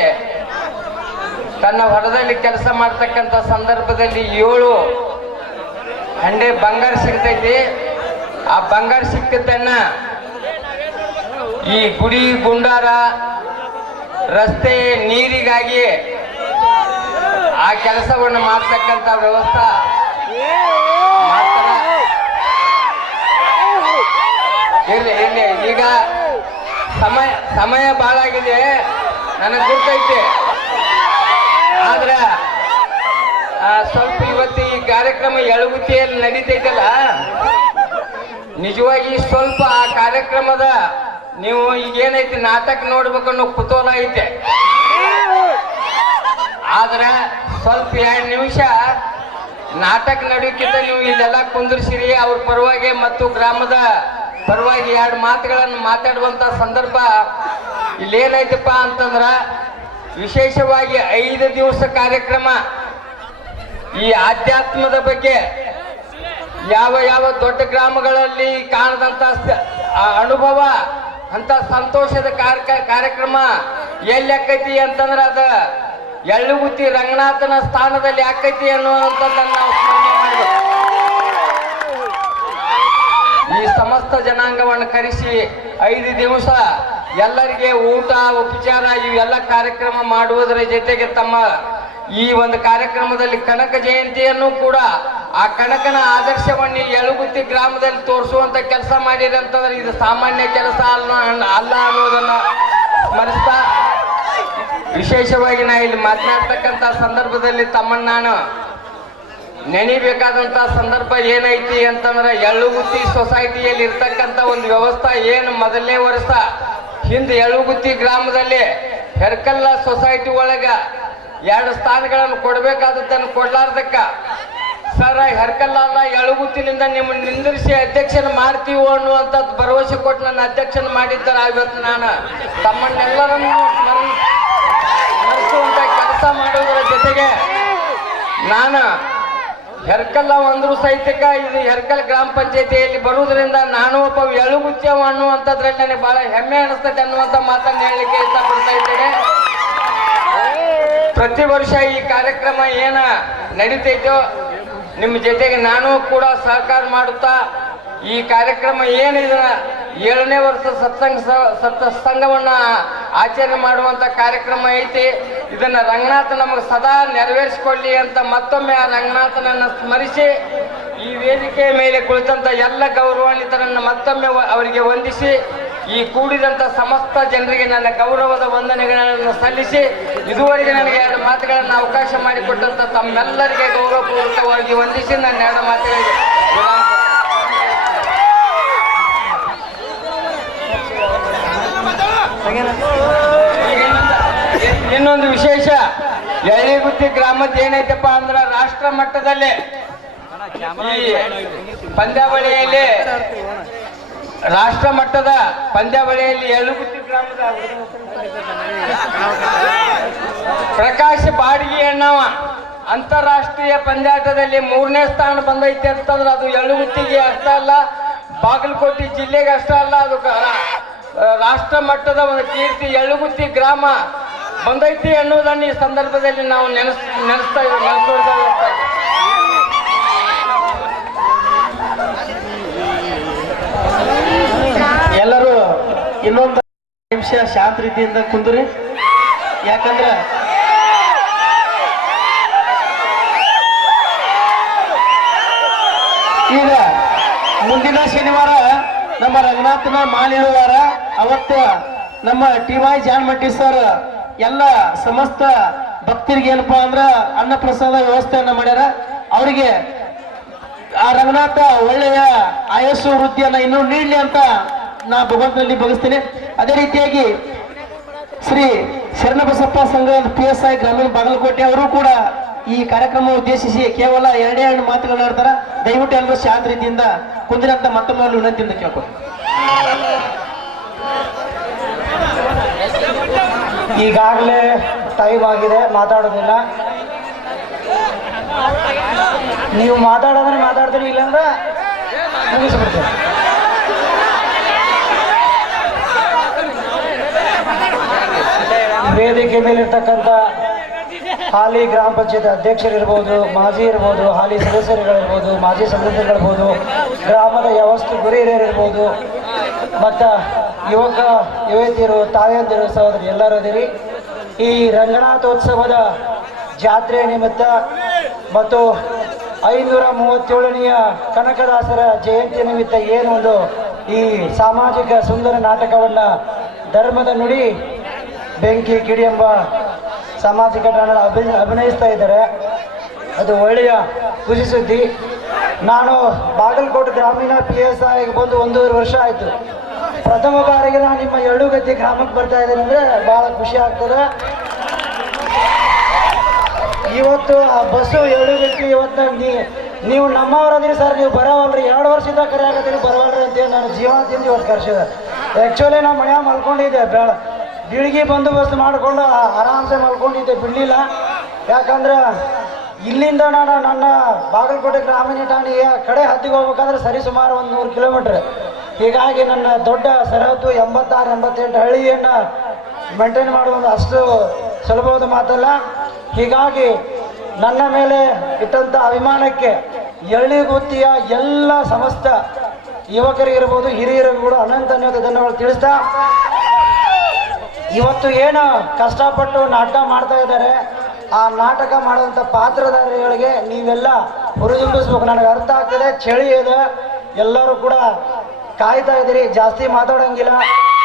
ತನ್ನ ಹೊಲದಲ್ಲಿ ಕೆಲಸ ಮಾಡ್ತಕ್ಕಂಥ ಸಂದರ್ಭದಲ್ಲಿ 7 ಹಂಡೆ ಬಂಗಾರ ಸಿಗ್ತೈತಿ. ಆ ಬಂಗಾರ ಸಿಕ್ಕದನ್ನ ಈ ಗುಡಿ ಗುಂಡಾರ ರಸ್ತೆ ನೀರಿಗಾಗಿ ಆ ಕೆಲಸವನ್ನು ಮಾಡ್ತಕ್ಕಂಥ ವ್ಯವಸ್ಥೆ ಮಾಡ್ತಾರೆ. ಇರ್ಲಿ ಈಗ ಸಮಯ ಬಹಳ ಆಗಿದೆ, ನನಗೆ ಗೊತ್ತೈತೆ. ಆದ್ರೆ ಸ್ವಲ್ಪ ಇವತ್ತು ಈ ಕಾರ್ಯಕ್ರಮ ಎಳಗುತ್ತಿಯಲ್ಲಿ ನಡೀತೈತಲ್ಲ, ನಿಜವಾಗಿ ಸ್ವಲ್ಪ ಆ ಕಾರ್ಯಕ್ರಮದ ನೀವು ಈಗೇನೈತಿ ನಾಟಕ ನೋಡ್ಬೇಕನ್ನೋ ಕುತೂಹಲ ಐತೆ. ಆದ್ರೆ ಸ್ವಲ್ಪ 2 ನಿಮಿಷ ನಾಟಕ ನಡೆಯೋಕ್ಕಿಂತ ನೀವು ಇಲ್ಲೆಲ್ಲ ಕುಂದಿರ್ಸಿರಿ. ಅವ್ರ ಪರವಾಗಿ ಮತ್ತು ಗ್ರಾಮದ ಪರವಾಗಿ 2 ಮಾತುಗಳನ್ನು ಮಾತಾಡುವಂತ ಸಂದರ್ಭ ಇಲ್ಲೇನೈತಪ್ಪ ಅಂತಂದ್ರ, ವಿಶೇಷವಾಗಿ 5 ದಿವಸ ಕಾರ್ಯಕ್ರಮ ಈ ಆಧ್ಯಾತ್ಮದ ಬಗ್ಗೆ ಯಾವ ಯಾವ ದೊಡ್ಡ ಗ್ರಾಮಗಳಲ್ಲಿ ಕಾಣದಂತ ಅನುಭವ, ಅಂತ ಸಂತೋಷದ ಕಾರ್ಯಕ್ರಮ ಎಲ್ಲಿ ಆಕೈತಿ ಅಂತಂದ್ರೆ ಅದ ಎಳ್ಳುಗುತ್ತಿ ರಂಗನಾಥನ ಸ್ಥಾನದಲ್ಲಿ ಆಕೈತಿ ಅನ್ನುವಂಥದ್ದನ್ನು ನಾವು ಸ್ಮರಣೆ ಮಾಡಬೇಕು. ಈ ಸಮಸ್ತ ಜನಾಂಗವನ್ನು ಕರೆಸಿ 5 ದಿವಸ ಎಲ್ಲರಿಗೆ ಊಟ ಉಪಚಾರ ಇವೆಲ್ಲ ಕಾರ್ಯಕ್ರಮ ಮಾಡುವುದರ ಜೊತೆಗೆ ತಮ್ಮ ಈ ಒಂದು ಕಾರ್ಯಕ್ರಮದಲ್ಲಿ ಕನಕ ಜಯಂತಿಯನ್ನು ಕೂಡ ಆ ಕನಕನ ಆದರ್ಶವನ್ನು ಎಳುಗುತ್ತಿ ಗ್ರಾಮದಲ್ಲಿ ತೋರಿಸುವಂತ ಕೆಲಸ ಮಾಡಿರಿ ಅಂತಂದ್ರೆ ಇದು ಸಾಮಾನ್ಯ ಕೆಲಸ ಅಲ್ಲ ಅನ್ನೋದನ್ನ ಸ್ಮರಿಸ್ತಾ, ವಿಶೇಷವಾಗಿ ನಾ ಇಲ್ಲಿ ಮಾತನಾಡ್ತಕ್ಕಂಥ ಸಂದರ್ಭದಲ್ಲಿ ತಮ್ಮನ್ನ ನಾನು ನೆನಿಬೇಕಾದಂತ ಸಂದರ್ಭ ಏನೈತಿ ಅಂತಂದ್ರೆ, ಎಳ್ಳುಗುತ್ತಿ ಸೊಸೈಟಿಯಲ್ಲಿ ಇರ್ತಕ್ಕಂಥ ಒಂದು ವ್ಯವಸ್ಥೆ ಏನು ಮೊದಲನೇ ವರ್ಷ ಹಿಂದೆ ಎಳ್ಳುಗುತ್ತಿ ಗ್ರಾಮದಲ್ಲಿ ಹೆರ್ಕಲ್ಲ ಸೊಸೈಟಿ ಒಳಗ 2 ಸ್ಥಾನಗಳನ್ನು ಕೊಡ್ಬೇಕಾದದ್ದನ್ನು ಕೊಡ್ಲಾರ್ದಕ್ಕ ಸರ್ ಹೆರ್ಕಲ್ಲ ಅಲ್ಲ ಎಳುಗುತ್ತಿನಿಂದ ನಿಮ್ಮ ನಿಂದಿರಿಸಿ ಅಧ್ಯಕ್ಷನ ಮಾಡ್ತೀವೋ ಅನ್ನುವಂಥದ್ದು ಭರವಸೆ ಕೊಟ್ಟು ನನ್ನ ಅಧ್ಯಕ್ಷನ ಮಾಡಿದ್ದಾರೆ. ಇವತ್ತು ನಾನು ತಮ್ಮನ್ನೆಲ್ಲರನ್ನು ಸ್ಮರಿಸುವಂತ ಕೆಲಸ ಮಾಡುವುದರ ಜೊತೆಗೆ ನಾನು ಹೆರ್ಕಲ್ಲ ಅಂದ್ರು ಸಹಿತಕ್ಕ ಇದು ಹೆರ್ಕಲ್ ಗ್ರಾಮ ಪಂಚಾಯತಿಯಲ್ಲಿ ಬರುವುದರಿಂದ ನಾನು ಒಬ್ಬ ಎಳುಗುತ್ಯವ ಅನ್ನುವಂಥದ್ರಲ್ಲಿ ನನಗೆ ಬಹಳ ಹೆಮ್ಮೆ ಅನಿಸ್ತದೆ ಅನ್ನುವಂಥ ಮಾತನ್ನು ಹೇಳಲಿಕ್ಕೆ ಇಷ್ಟಪಡ್ತಾ ಇದ್ದೇನೆ. ಪ್ರತಿ ವರ್ಷ ಈ ಕಾರ್ಯಕ್ರಮ ಏನ ನಡೀತೈತೋ ನಿಮ್ಮ ಜೊತೆಗೆ ನಾನು ಕೂಡ ಮಾಡುತ್ತಾ ಈ ಕಾರ್ಯಕ್ರಮ ಏನಿದೆ 7ನೇ ವರ್ಷ ಸತ್ಸಂಗವನ್ನ ಆಚರಣೆ ಮಾಡುವಂತ ಕಾರ್ಯಕ್ರಮ ಐತಿ. ಇದನ್ನ ರಂಗನಾಥ ನಮಗೆ ಸದಾ ನೆರವೇರಿಸಿಕೊಳ್ಳಿ ಅಂತ ಮತ್ತೊಮ್ಮೆ ಆ ರಂಗನಾಥನನ್ನ ಸ್ಮರಿಸಿ ಈ ವೇದಿಕೆಯ ಮೇಲೆ ಕುಳಿತಂತ ಎಲ್ಲ ಗೌರವಾನ್ವಿತರನ್ನ ಮತ್ತೊಮ್ಮೆ ಅವರಿಗೆ ವಂದಿಸಿ ಈ ಕೂಡಿದಂತ ಸಮಸ್ತ ಜನರಿಗೆ ನನ್ನ ಗೌರವದ ವಂದನೆಗಳನ್ನು ಸಲ್ಲಿಸಿ ಇದುವರೆಗೆ ನನಗೆ 2 ಮಾತುಗಳನ್ನು ಅವಕಾಶ ಮಾಡಿಕೊಟ್ಟಂತ ತಮ್ಮೆಲ್ಲರಿಗೆ ಗೌರವಪೂರ್ವಕವಾಗಿ ವಂದಿಸಿ ನನ್ನ 2 ಮಾತುಗಳಿಗೆ ಇನ್ನೊಂದು ವಿಶೇಷ ಎಳ್ಳಿಗುತ್ತಿ ಗ್ರಾಮದ ಏನೈತಪ್ಪ ಅಂದ್ರ ರಾಷ್ಟ್ರ ಮಟ್ಟದಲ್ಲಿ ಪಂದ್ಯಾವಳಿಯಲ್ಲಿ ರಾಷ್ಟ್ರ ಮಟ್ಟದ ಪಂದ್ಯಾವಳಿಯಲ್ಲಿ ಎಳ್ಳುಗುತ್ತಿ ಗ್ರಾಮದ ಪ್ರಕಾಶ್ ಬಾಡಿಗೆ ಅಣ್ಣವ ಅಂತಾರಾಷ್ಟ್ರೀಯ ಪಂದ್ಯಾಟದಲ್ಲಿ 3ನೇ ಸ್ಥಾನ ಬಂದೈತೆ ಅಂತಂದ್ರೆ ಅದು ಎಳ್ಳುಗುತ್ತಿಗೆ ಅಷ್ಟೇ ಅಲ್ಲ, ಬಾಗಲಕೋಟೆ ಜಿಲ್ಲೆಗೆ ಅಷ್ಟೇ ಅಲ್ಲ, ಅದು ರಾಷ್ಟ್ರ ಮಟ್ಟದ ಒಂದು ಕೀರ್ತಿ ಎಳ್ಳುಗುತ್ತಿ ಗ್ರಾಮ ಬಂದೈತಿ ಅನ್ನೋದನ್ನು ಈ ಸಂದರ್ಭದಲ್ಲಿ ನಾವು ನೆನೆಸ್ತಾ ಇದ್ದೀವಿ. ಎಲ್ಲರೂ ಇನ್ನೊಂದು ನಿಮಿಷ ಶಾಂತ ರೀತಿಯಿಂದ ಕುಂದ್ರಿ. ಯಾಕಂದ್ರೆ ಈಗ ಮುಂದಿನ ಶನಿವಾರ ನಮ್ಮ ರಂಗನಾಥನ ಮಾಲಿಡುವಾರ. ಅವತ್ತು ನಮ್ಮ TY ಜಾನ್ಮಟ್ಟಿ ಸರ್ ಎಲ್ಲ ಸಮಸ್ತ ಭಕ್ತರಿಗೆ ಏನಪ್ಪಾ ಅಂದ್ರ ಅನ್ನ ಪ್ರಸಾದ ವ್ಯವಸ್ಥೆಯನ್ನ ಮಾಡ್ಯಾರ. ಅವರಿಗೆ ಆ ರಂಗನಾಥ ಒಳ್ಳೆಯ ಆಯಸ್ಸು ವೃದ್ಧಿಯನ್ನ ಇನ್ನೂ ನೀಡಲಿ ಅಂತ ನಾ ಭಗವಂತನಲ್ಲಿ ಬಯಸ್ತೇನೆ. ಅದೇ ರೀತಿಯಾಗಿ ಶ್ರೀ ಶರಣಬಸಪ್ಪ ಸಂಘದ PSI ಗ್ರಾಮೀಣ ಬಾಗಲಕೋಟೆ ಅವರು ಕೂಡ ಈ ಕಾರ್ಯಕ್ರಮ ಉದ್ದೇಶಿಸಿ ಕೇವಲ 2 ಮಾತುಗಳನ್ನ ಆಡ್ತಾರ. ದಯವಿಟ್ಟು ಎಲ್ಲರೂ ಶಾಂತ ರೀತಿಯಿಂದ ಕುಂದಿರಂತ ಮತ್ತೊಮ್ಮೆ ವಿನಂತಿಯಿಂದ ಕೇಳ್ಕೊಂಡು. ಈಗಾಗಲೇ ಟೈಮ್ ಆಗಿದೆ, ಮಾತಾಡೋದಿಲ್ಲ. ನೀವು ಮಾತಾಡೋದ್ರೆ ಮಾತಾಡ್ತೀರಿ, ಇಲ್ಲಾಂದ್ರೆ ಮುಗಿಸ್ಬಿಡ್ತೀವಿ. ವೇದಿಕೆ ಮೇಲಿರ್ತಕ್ಕಂಥ ಹಾಲಿ ಗ್ರಾಮ ಪಂಚಾಯತ್ ಅಧ್ಯಕ್ಷರಿರ್ಬೋದು, ಮಾಜಿ ಇರ್ಬೋದು, ಹಾಲಿ ಸದಸ್ಯರುಗಳಿರ್ಬೋದು, ಮಾಜಿ ಸದಸ್ಯರುಗಳಿರ್ಬೋದು, ಗ್ರಾಮದ ವ್ಯವಸ್ಥೆ ಗುರಿ ಹಿರಿಯರಿರ್ಬೋದು, ಮತ್ತು ಯುವತಿಯರು, ತಾಯಂದಿರು, ಸಹೋದರಿ ಎಲ್ಲರೂ ಇದ್ದೀರಿ. ಈ ರಂಗನಾಥೋತ್ಸವದ ಜಾತ್ರೆ ನಿಮಿತ್ತ ಮತ್ತು 537ನೆಯ ಕನಕದಾಸರ ಜಯಂತಿ ನಿಮಿತ್ತ ಏನು ಒಂದು ಈ ಸಾಮಾಜಿಕ ಸುಂದರ ನಾಟಕವನ್ನು ಧರ್ಮದ ನುಡಿ ಬೆಂಕಿ ಕಿಡಿ ಎಂಬ ಸಾಮಾಜಿಕ ನಾಟಕ ಅಭಿನಯಿಸ್ತಾ ಇದ್ದಾರೆ. ಅದು ಒಳ್ಳೆಯ ಖುಷಿ ಸುದ್ದಿ. ನಾನು ಬಾಗಲಕೋಟೆ ಗ್ರಾಮೀಣ PSI ಬಂದು 1.5 ವರ್ಷ ಆಯಿತು. ಪ್ರಥಮ ಬಾರಿಗೆ ನಾನು ನಿಮ್ಮ ಎಳ್ಳುಗದ್ದೆ ಗ್ರಾಮಕ್ಕೆ ಬರ್ತಾ ಇದ್ದೇನೆ ಅಂದರೆ ಭಾಳ ಖುಷಿ ಆಗ್ತದೆ. ಇವತ್ತು ಆ ಬಸ್ಸು ಎಳ್ಳುಗದ್ದೆ ಇವತ್ತು ನೀವು ನಮ್ಮವರದಿರಿ ಸರ್, ನೀವು ಬರೋವಲ್ರಿ, 2 ವರ್ಷದಿಂದ ಕರೆಯಾಗತ್ತೀರಿ ಬರೋವಲ್ರಿ ಅಂತೇಳಿ ನಾನು ಜೀವನದಿಂದ ಇವತ್ತು ಕರೆಸಿದೆ. ಆ್ಯಕ್ಚುಲಿ ನಾನು ಮನ್ಯಾಗ ಮಲ್ಕೊಂಡಿದ್ದೆ, ಬೀಳಿಗೆ ಬಂದೋಬಸ್ತ್ ಮಾಡಿಕೊಂಡು ಆರಾಮ್ಸೆ ಮಲ್ಕೊಂಡಿದ್ದೆ, ಬಿಡಲಿಲ್ಲ. ಯಾಕಂದ್ರೆ ಇಲ್ಲಿಂದ ನಾನು ನನ್ನ ಬಾಗಲಕೋಟೆ ಗ್ರಾಮೀಣ ಠಾಣೆಯ ಕಡೆ ಹತ್ತಿಗೆ ಹೋಗ್ಬೇಕಾದ್ರೆ ಸರಿಸುಮಾರು 100 ಕಿಲೋಮೀಟ್ರ್. ಹೀಗಾಗಿ ನನ್ನ ದೊಡ್ಡ ಸರಹದ್ದು 86-88 ಹಳ್ಳಿಯನ್ನು ಮೇಂಟೈನ್ ಮಾಡುವುದು ಅಷ್ಟು ಸುಲಭವಾದ ಮಾತಲ್ಲ. ಹೀಗಾಗಿ ನನ್ನ ಮೇಲೆ ಇಟ್ಟಂಥ ಅಭಿಮಾನಕ್ಕೆ ಎಳ್ಳಿಗುತ್ತಿಯ ಎಲ್ಲ ಸಮಸ್ತ ಯುವಕರಿಗಿರ್ಬೋದು, ಹಿರಿಯರಿಗೂ ಕೂಡ ಅನಂತ ಧನ್ಯವಾದ ತಿಳಿಸ್ತಾ, ಇವತ್ತು ಏನು ಕಷ್ಟಪಟ್ಟು ನಾಟಕ ಮಾಡ್ತಾ ಇದ್ದಾರೆ, ಆ ನಾಟಕ ಮಾಡುವಂಥ ಪಾತ್ರಧಾರಿಗಳಿಗೆ ನೀವೆಲ್ಲ ಹುರಿದುಂಬಿಸ್ಬೇಕು. ನನಗೆ ಅರ್ಥ ಆಗ್ತದೆ, ಚಳಿ ಇದೆ, ಎಲ್ಲರೂ ಕೂಡ ಕಾಯ್ತಾ ಇದ್ದೀರಿ, ಜಾಸ್ತಿ ಮಾತಾಡೋಂಗಿಲ್ಲ.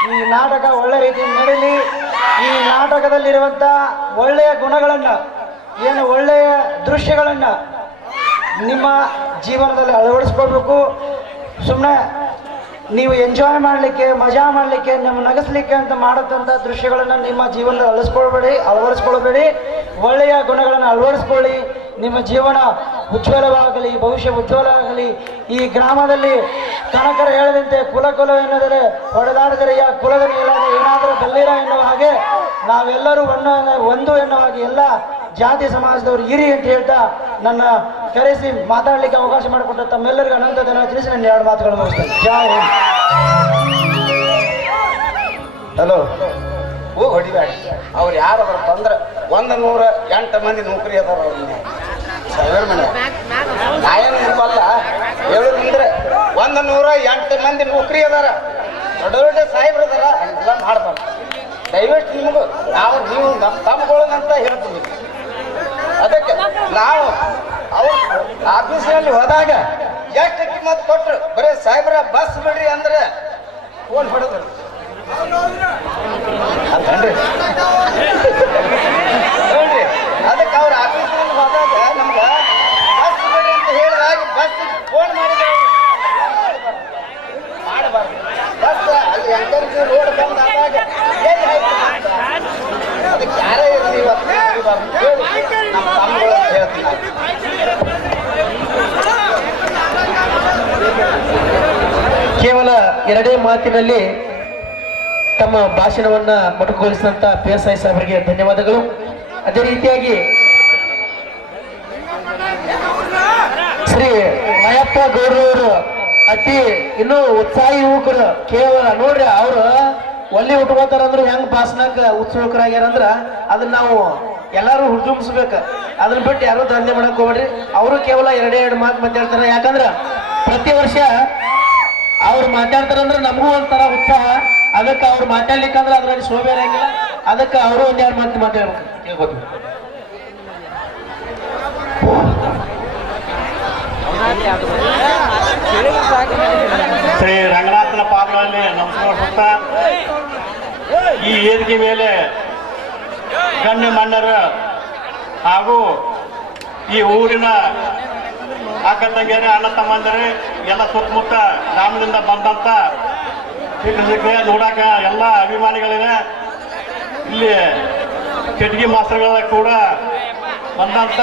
ಈ ನಾಟಕ ಒಳ್ಳೆ ರೀತಿಯಲ್ಲಿ ನಡೀಲಿ. ಈ ನಾಟಕದಲ್ಲಿರುವಂಥ ಒಳ್ಳೆಯ ಗುಣಗಳನ್ನು, ಏನು ಒಳ್ಳೆಯ ದೃಶ್ಯಗಳನ್ನು ನಿಮ್ಮ ಜೀವನದಲ್ಲಿ ಅಳವಡಿಸ್ಕೊಳ್ಬೇಕು. ಸುಮ್ಮನೆ ನೀವು ಎಂಜಾಯ್ ಮಾಡಲಿಕ್ಕೆ, ಮಜಾ ಮಾಡಲಿಕ್ಕೆ, ನಿಮ್ಮ ನಗಿಸ್ಲಿಕ್ಕೆ ಅಂತ ಮಾಡತಂಥ ದೃಶ್ಯಗಳನ್ನು ನಿಮ್ಮ ಜೀವನದಲ್ಲಿ ಅಳವಡಿಸ್ಕೊಳ್ಬೇಡಿ. ಒಳ್ಳೆಯ ಗುಣಗಳನ್ನು ಅಳವಡಿಸ್ಕೊಳ್ಳಿ. ನಿಮ್ಮ ಜೀವನ ಉಜ್ವಲವಾಗಲಿ, ಭವಿಷ್ಯ ಉಜ್ವಲ ಆಗಲಿ. ಈ ಗ್ರಾಮದಲ್ಲಿ ಕನಕರು ಹೇಳಿದಂತೆ ಕುಲ ಎನ್ನುವುದರೆ ಹೊಡೆದಾಡಿದರೆ ಯಾ ಕುಲದ ಏನಾದರೂ ಬಲ್ಲಿರ ಎನ್ನುವ ಹಾಗೆ ನಾವೆಲ್ಲರೂ ಒಂದು ಎನ್ನುವ ಹಾಗೆ ಎಲ್ಲ ಜಾತಿ ಸಮಾಜದವರು ಇರಿ ಅಂತ ಹೇಳ್ತಾ ನನ್ನ ಕರೆಸಿ ಮಾತಾಡಲಿಕ್ಕೆ ಅವಕಾಶ ಮಾಡಿಕೊಟ್ಟ ತಮ್ಮೆಲ್ಲರಿಗೂ ಅನಂತ ಧನ್ಯವಾದ ತಿಳಿಸಿ ನನ್ನ 2 ಮಾತುಗಳು ಮುಗಿಸ್ತೇನೆ. ಜೈ ಹಿಂದ್. ಹಲೋ, ಹೋಗಿ ಹೊಡಿಬೇಡ. ಅವ್ರು ಯಾರದಪ್ಪ ಅಂದ್ರೆ 108 ಮಂದಿ ನೌಕರಿ ಅದಾರ. ಸಾವಿರ ಮನೆ ನಾಯನ್ ಮುಖಲ್ಲ ಹೇಳೋದು ಅಂದ್ರೆ 108 ಮಂದಿ ನೌಕರಿ ಅದಾರ. ದೊಡ್ಡ ದೊಡ್ಡ ಸಾಹೇಬ್ರು ಅದಾರ. ಹಂಗೆಲ್ಲ ಮಾಡ್ಬಾರ್ದು ದಯವಿಟ್ಟು. ನಿಮಗೂ ನೀವು ನಮ್ಮ ತಮ್ಮಗಳನ್ನಂತ ಹೇಳ್ತೀವಿ. ಅದಕ್ಕೆ ನಾವು ಅವ್ರ ಆಫೀಸಿನಲ್ಲಿ ಹೋದಾಗ ಎಷ್ಟು ಕಿಮ್ಮತ್ ಕೊಟ್ರು, ಬರೀ ಸಾಹೇಬ್ರ ಬಸ್ ಬಿಡ್ರಿ ಅಂದ್ರೆ ಫೋನ್ ಹೊಡೆದ್ರು ಅಂತನ್ರಿ. ನೋಡ್ರಿ, ಅದಕ್ಕೆ ಅವ್ರ ಆಫೀಸಿನಲ್ಲಿ ಹೋದಾಗ ನಮ್ಗೆ ಬಸ್ ಬಿಡ್ರಿ ಅಂತ ಹೇಳಿದಾಗ ಬಸ್ ಫೋನ್ ಮಾಡಿದ್ರೆ ಮಾಡಬಾರ್ದು. ಬಸ್ ಅಲ್ಲಿ ಎಂಟರ್ಜಿ ರೋಡ್ ಬಂದ್ ಆದಾಗ ಅದಕ್ಕೆ ಯಾರೇ ಇರಲಿ ಇವತ್ತು ನಮ್ಮ ತಮ್ಮಗಳು ಹೇಳ್ತೀನಿ. ಕೇವಲ 2 ಮಾತಿನಲ್ಲಿ ತಮ್ಮ ಭಾಷಣವನ್ನ ಮೊಟಕುಗೊಳಿಸಿದಂತ PSI ಸಾಹೇಬರಿಗೆ ಧನ್ಯವಾದಗಳು. ಅದೇ ರೀತಿಯಾಗಿ ಶ್ರೀ ಮಯಪ್ಪ ಗೌಡ್ರವರು ಅತಿ ಇನ್ನೂ ಉತ್ಸಾಹಿ ಯುವಕರು. ಕೇವಲ ನೋಡ್ರಿ, ಅವರು ಒಳ್ಳೆ ಉಟ್ಕೋತಾರಂದ್ರೆ ಹೆಂಗ್ ಭಾಷಣಕ್ಕೆ ಉತ್ಸುಕರಾಗ್ಯಾರಂದ್ರ ಅದನ್ನ ನಾವು ಎಲ್ಲರೂ ಹುರಿದುಂಬಿಸ್ಬೇಕು. ಅದನ್ನ ಬಿಟ್ಟು ಯಾರು ದಂಧೆ ಮಾಡಕ್ ಹೋಗ್ಬೇಡ್ರಿ. ಅವರು ಕೇವಲ 2 ಮಾತು ಮಾತಾಡ್ತಾರೆ. ಯಾಕಂದ್ರ ಪ್ರತಿ ವರ್ಷ ಅವ್ರು ಮಾತಾಡ್ತಾರಂದ್ರೆ ನಮಗೂ ಒಂಥರ ಉತ್ಸಾಹ. ಅದಕ್ಕೆ ಅವ್ರು ಮಾತಾಡ್ಲಿಕ್ಕಂದ್ರೆ ಅದ್ರಲ್ಲಿ ಶೋಭೆ ಇರಂಗಿಲ್ಲ. ಅದಕ್ಕೆ ಅವರು 1-2 ಮಾತು ಮಾತಾಡ್ಬೇಕು ಹೇಳ್ಬೋದು. ಶ್ರೀ ರಂಗನಾಥನ ಪಾದಗಳಲ್ಲಿ ನಮಸ್ಕರಿಸುತ್ತಾ, ಈ ವೇದಿಕೆ ಮೇಲೆ ಗಣ್ಯ ಮಣ್ಣರು ಹಾಗೂ ಈ ಊರಿನ ಅಕ್ಕ ತಂಗಿಯರೇ, ಅಣ್ಣ ತಮ್ಮಂದಿರೇ, ಎಲ್ಲ ಸುತ್ತಮುತ್ತ ಗ್ರಾಮದಿಂದ ಬಂದಂತ ನೋಡಾಕ ಎಲ್ಲ ಅಭಿಮಾನಿಗಳಿದೆ. ಇಲ್ಲಿ ಕಿಟಕಿ ಮಾಸ್ತರ್ಗಳ ಕೂಡ ಬಂದಂತ.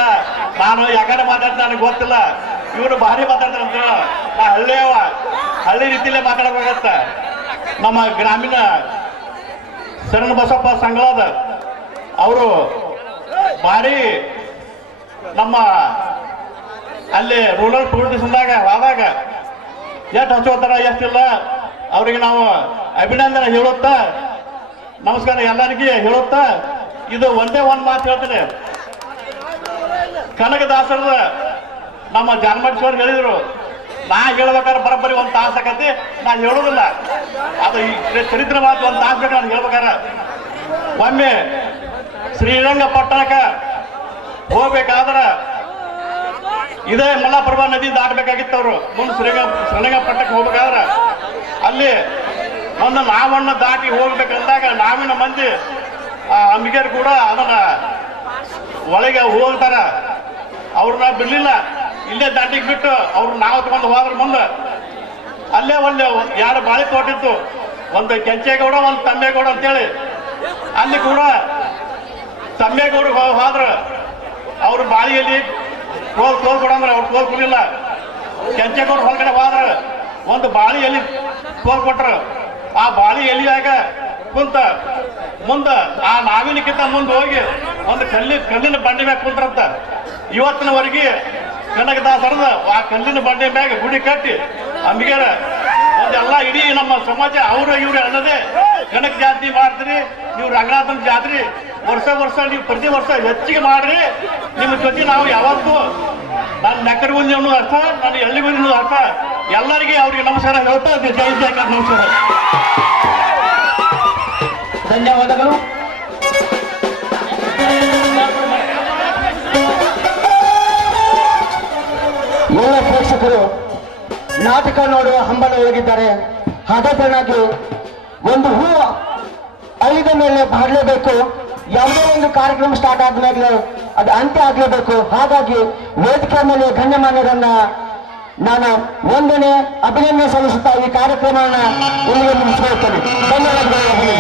ನಾನು ಯಾಕಂದ್ರೆ ಮಾತಾಡ್ತಾ ನನಗೆ ಗೊತ್ತಿಲ್ಲ, ಇವರು ಭಾರಿ ಮಾತಾಡ್ತಾರಂತ. ನಾ ಹಳ್ಳಿ ರೀತಿಯಲ್ಲೇ ಮಾತಾಡಬೇಕತ್ತ. ನಮ್ಮ ಗ್ರಾಮೀಣ ಶರಣ ಬಸಪ್ಪ ಸಂಘದ ಅವರು ಭಾರಿ ನಮ್ಮ ಅಲ್ಲಿ ರೂರಲ್ ಪೊಲಿಟಿಷನ್ದಾಗ ಆದಾಗ ಎಷ್ಟು ಹಚ್ಚೋತಾರ ಎಷ್ಟಿಲ್ಲ ಅವರಿಗೆ ನಾವು ಅಭಿನಂದನೆ ಹೇಳುತ್ತಾ ನಮಸ್ಕಾರ ಎಲ್ಲರಿಗೂ ಹೇಳುತ್ತಾ ಇದು ಒಂದೇ ಒಂದು ಮಾತು ಹೇಳ್ತೇನೆ. ಕನಕದಾಸರದ ನಮ್ಮ ಜಾನಮಟ್ಟೇಶ್ವರ್ ಹೇಳಿದ್ರು, ನಾ ಹೇಳ್ಬೇಕಾದ್ರೆ ಬರೋಬ್ಬರಿ ಒಂದು ತಾಸು ಆಕತಿ, ನಾನು ಹೇಳೋದಿಲ್ಲ. ಅದು ಈ ಚರಿತ್ರೆ ಮಾತು ಒಂದು ತಾಸು ಬೇಕು ನಾನು ಹೇಳ್ಬೇಕಾರೆ. ಒಮ್ಮೆ ಶ್ರೀರಂಗಪಟ್ಟಣಕ್ಕೆ ಹೋಗ್ಬೇಕಾದ್ರೆ ಇದೇ ಮಲಪ್ರಭಾ ನದಿ ದಾಟಬೇಕಾಗಿತ್ತು ಅವರು. ಮುಂದೆ ಶ್ರೀರಂಗಪಟ್ಟಣಕ್ಕೆ ಹೋಗ್ಬೇಕಾದ್ರೆ ಅಲ್ಲಿ ಒಂದು ನಾವಣ್ಣ ದಾಟಿ ಹೋಗ್ಬೇಕಂದಾಗ ನಾವಿನ ಮಂದಿ ಅಂಬಿಗರು ಕೂಡ ಅದನ್ನ ಒಳಗೆ ಹೋಗ್ತಾರ. ಅವ್ರನ್ನ ಬಿಡ್ಲಿಲ್ಲ, ಇಲ್ಲೇ ದಾಟಿಗೆ ಬಿಟ್ಟು ಅವ್ರು ನಾವು ತಗೊಂಡು ಹೋದ್ರ ಮುಂದೆ ಅಲ್ಲೇ ಒಂದು 2 ಬಾಳಿ ತೋಟಿತ್ತು, ಒಂದು ಕೆಂಚೇಗೌಡ ಒಂದು ತಮ್ಮೇಗೌಡ ಅಂತೇಳಿ. ಅಲ್ಲಿ ಕೂಡ ತಮ್ಮೇಗೌಡ ಹೋದ್ರ ಅವ್ರ ಬಾಳಿಯಲ್ಲಿ ತೋಲ್ ಕೊಡಂದ್ರೆ ಅವ್ರು ತೋಲ್ ಕೊಡಲಿಲ್ಲ. ಕೆಂಚೇಗೌಡ ಹೊರಗಡೆ ಹೋದ್ರ ಒಂದು ಬಾಳಿಯಲ್ಲಿ ತೋಲ್ ಕೊಟ್ರು. ಆ ಬಾಳಿ ಎಲಿಯಾಗ ಕುಂತ ಮುಂದೆ ಆ ನಾವಿನಕ್ಕಿಂತ ಮುಂದೆ ಹೋಗಿ ಒಂದು ಕಲ್ಲಿನ ಬಂಡಿ ಮ್ಯಾಗ ಕುಂತ್ರಂತ. ಇವತ್ತಿನವರೆಗೆ ಕನಕದಾಸರದ ಆ ಕಲ್ಲಿನ ಬಂಡೆ ಮ್ಯಾಗ ಗುಡಿ ಕಟ್ಟಿ ಅಂಬಿಗರ ಒಂದೆಲ್ಲ ಇಡೀ ನಮ್ಮ ಸಮಾಜ ಅವರು ಇವ್ರು ಅಲ್ಲದೆ ಕನಕ ಜಾತ್ರೆ ಮಾಡ್ತೀರಿ, ನೀವು ರಂಗನಾಥನ ಜಾತ್ರೆ ವರ್ಷ ನೀವು ಪ್ರತಿ ವರ್ಷ ಹೆಚ್ಚಿಗೆ ಮಾಡ್ರಿ. ನಿಮ್ಮ ಜೊತೆ ನಾವು ಯಾವತ್ತೂ ನಾನು ನೆಕ್ಕರಿಗುಂದಿ ಅನ್ನೋದು ಅರ್ಥ, ನಾನು ಎಳ್ಳಿಗುಂದಿ ಅನ್ನೋದು ಅರ್ಥ. ಎಲ್ಲರಿಗೆ ಅವ್ರಿಗೆ ನಮಸ್ಕಾರ ಹೇಳ್ತಾ ಜೈ ಜಯಕಾರ ನಮಸ್ಕಾರ. ಧನ್ಯವಾದಗಳು. ಎಲ್ಲ ಪ್ರೇಕ್ಷಕರು ನಾಟಕ ನೋಡುವ ಹಂಬಲ ಒಳಗಿದ್ದಾರೆ. ಹಠಾತ್ತನಾಗಿ ಒಂದು ಹೂ ಅಳಿದ ಮೇಲೆ ಬಾಡಲೇಬೇಕು. ಯಾವುದೇ ಒಂದು ಕಾರ್ಯಕ್ರಮ ಸ್ಟಾರ್ಟ್ ಆದ್ಮೇಲೆ ಅದು ಅಂತ್ಯ ಆಗಲೇಬೇಕು. ಹಾಗಾಗಿ ವೇದಿಕೆ ಮೇಲೆ ಗಣ್ಯಮಾನ್ಯರನ್ನ ನಾನು ವಂದನೆ ಅಭಿನಂದನೆ ಸಲ್ಲಿಸುತ್ತಾ ಈ ಕಾರ್ಯಕ್ರಮವನ್ನು ಇಲ್ಲಿಗೆ ಮುಗಿಸಿಕೊಳ್ಳುತ್ತೇನೆ. ಧನ್ಯವಾದಗಳು.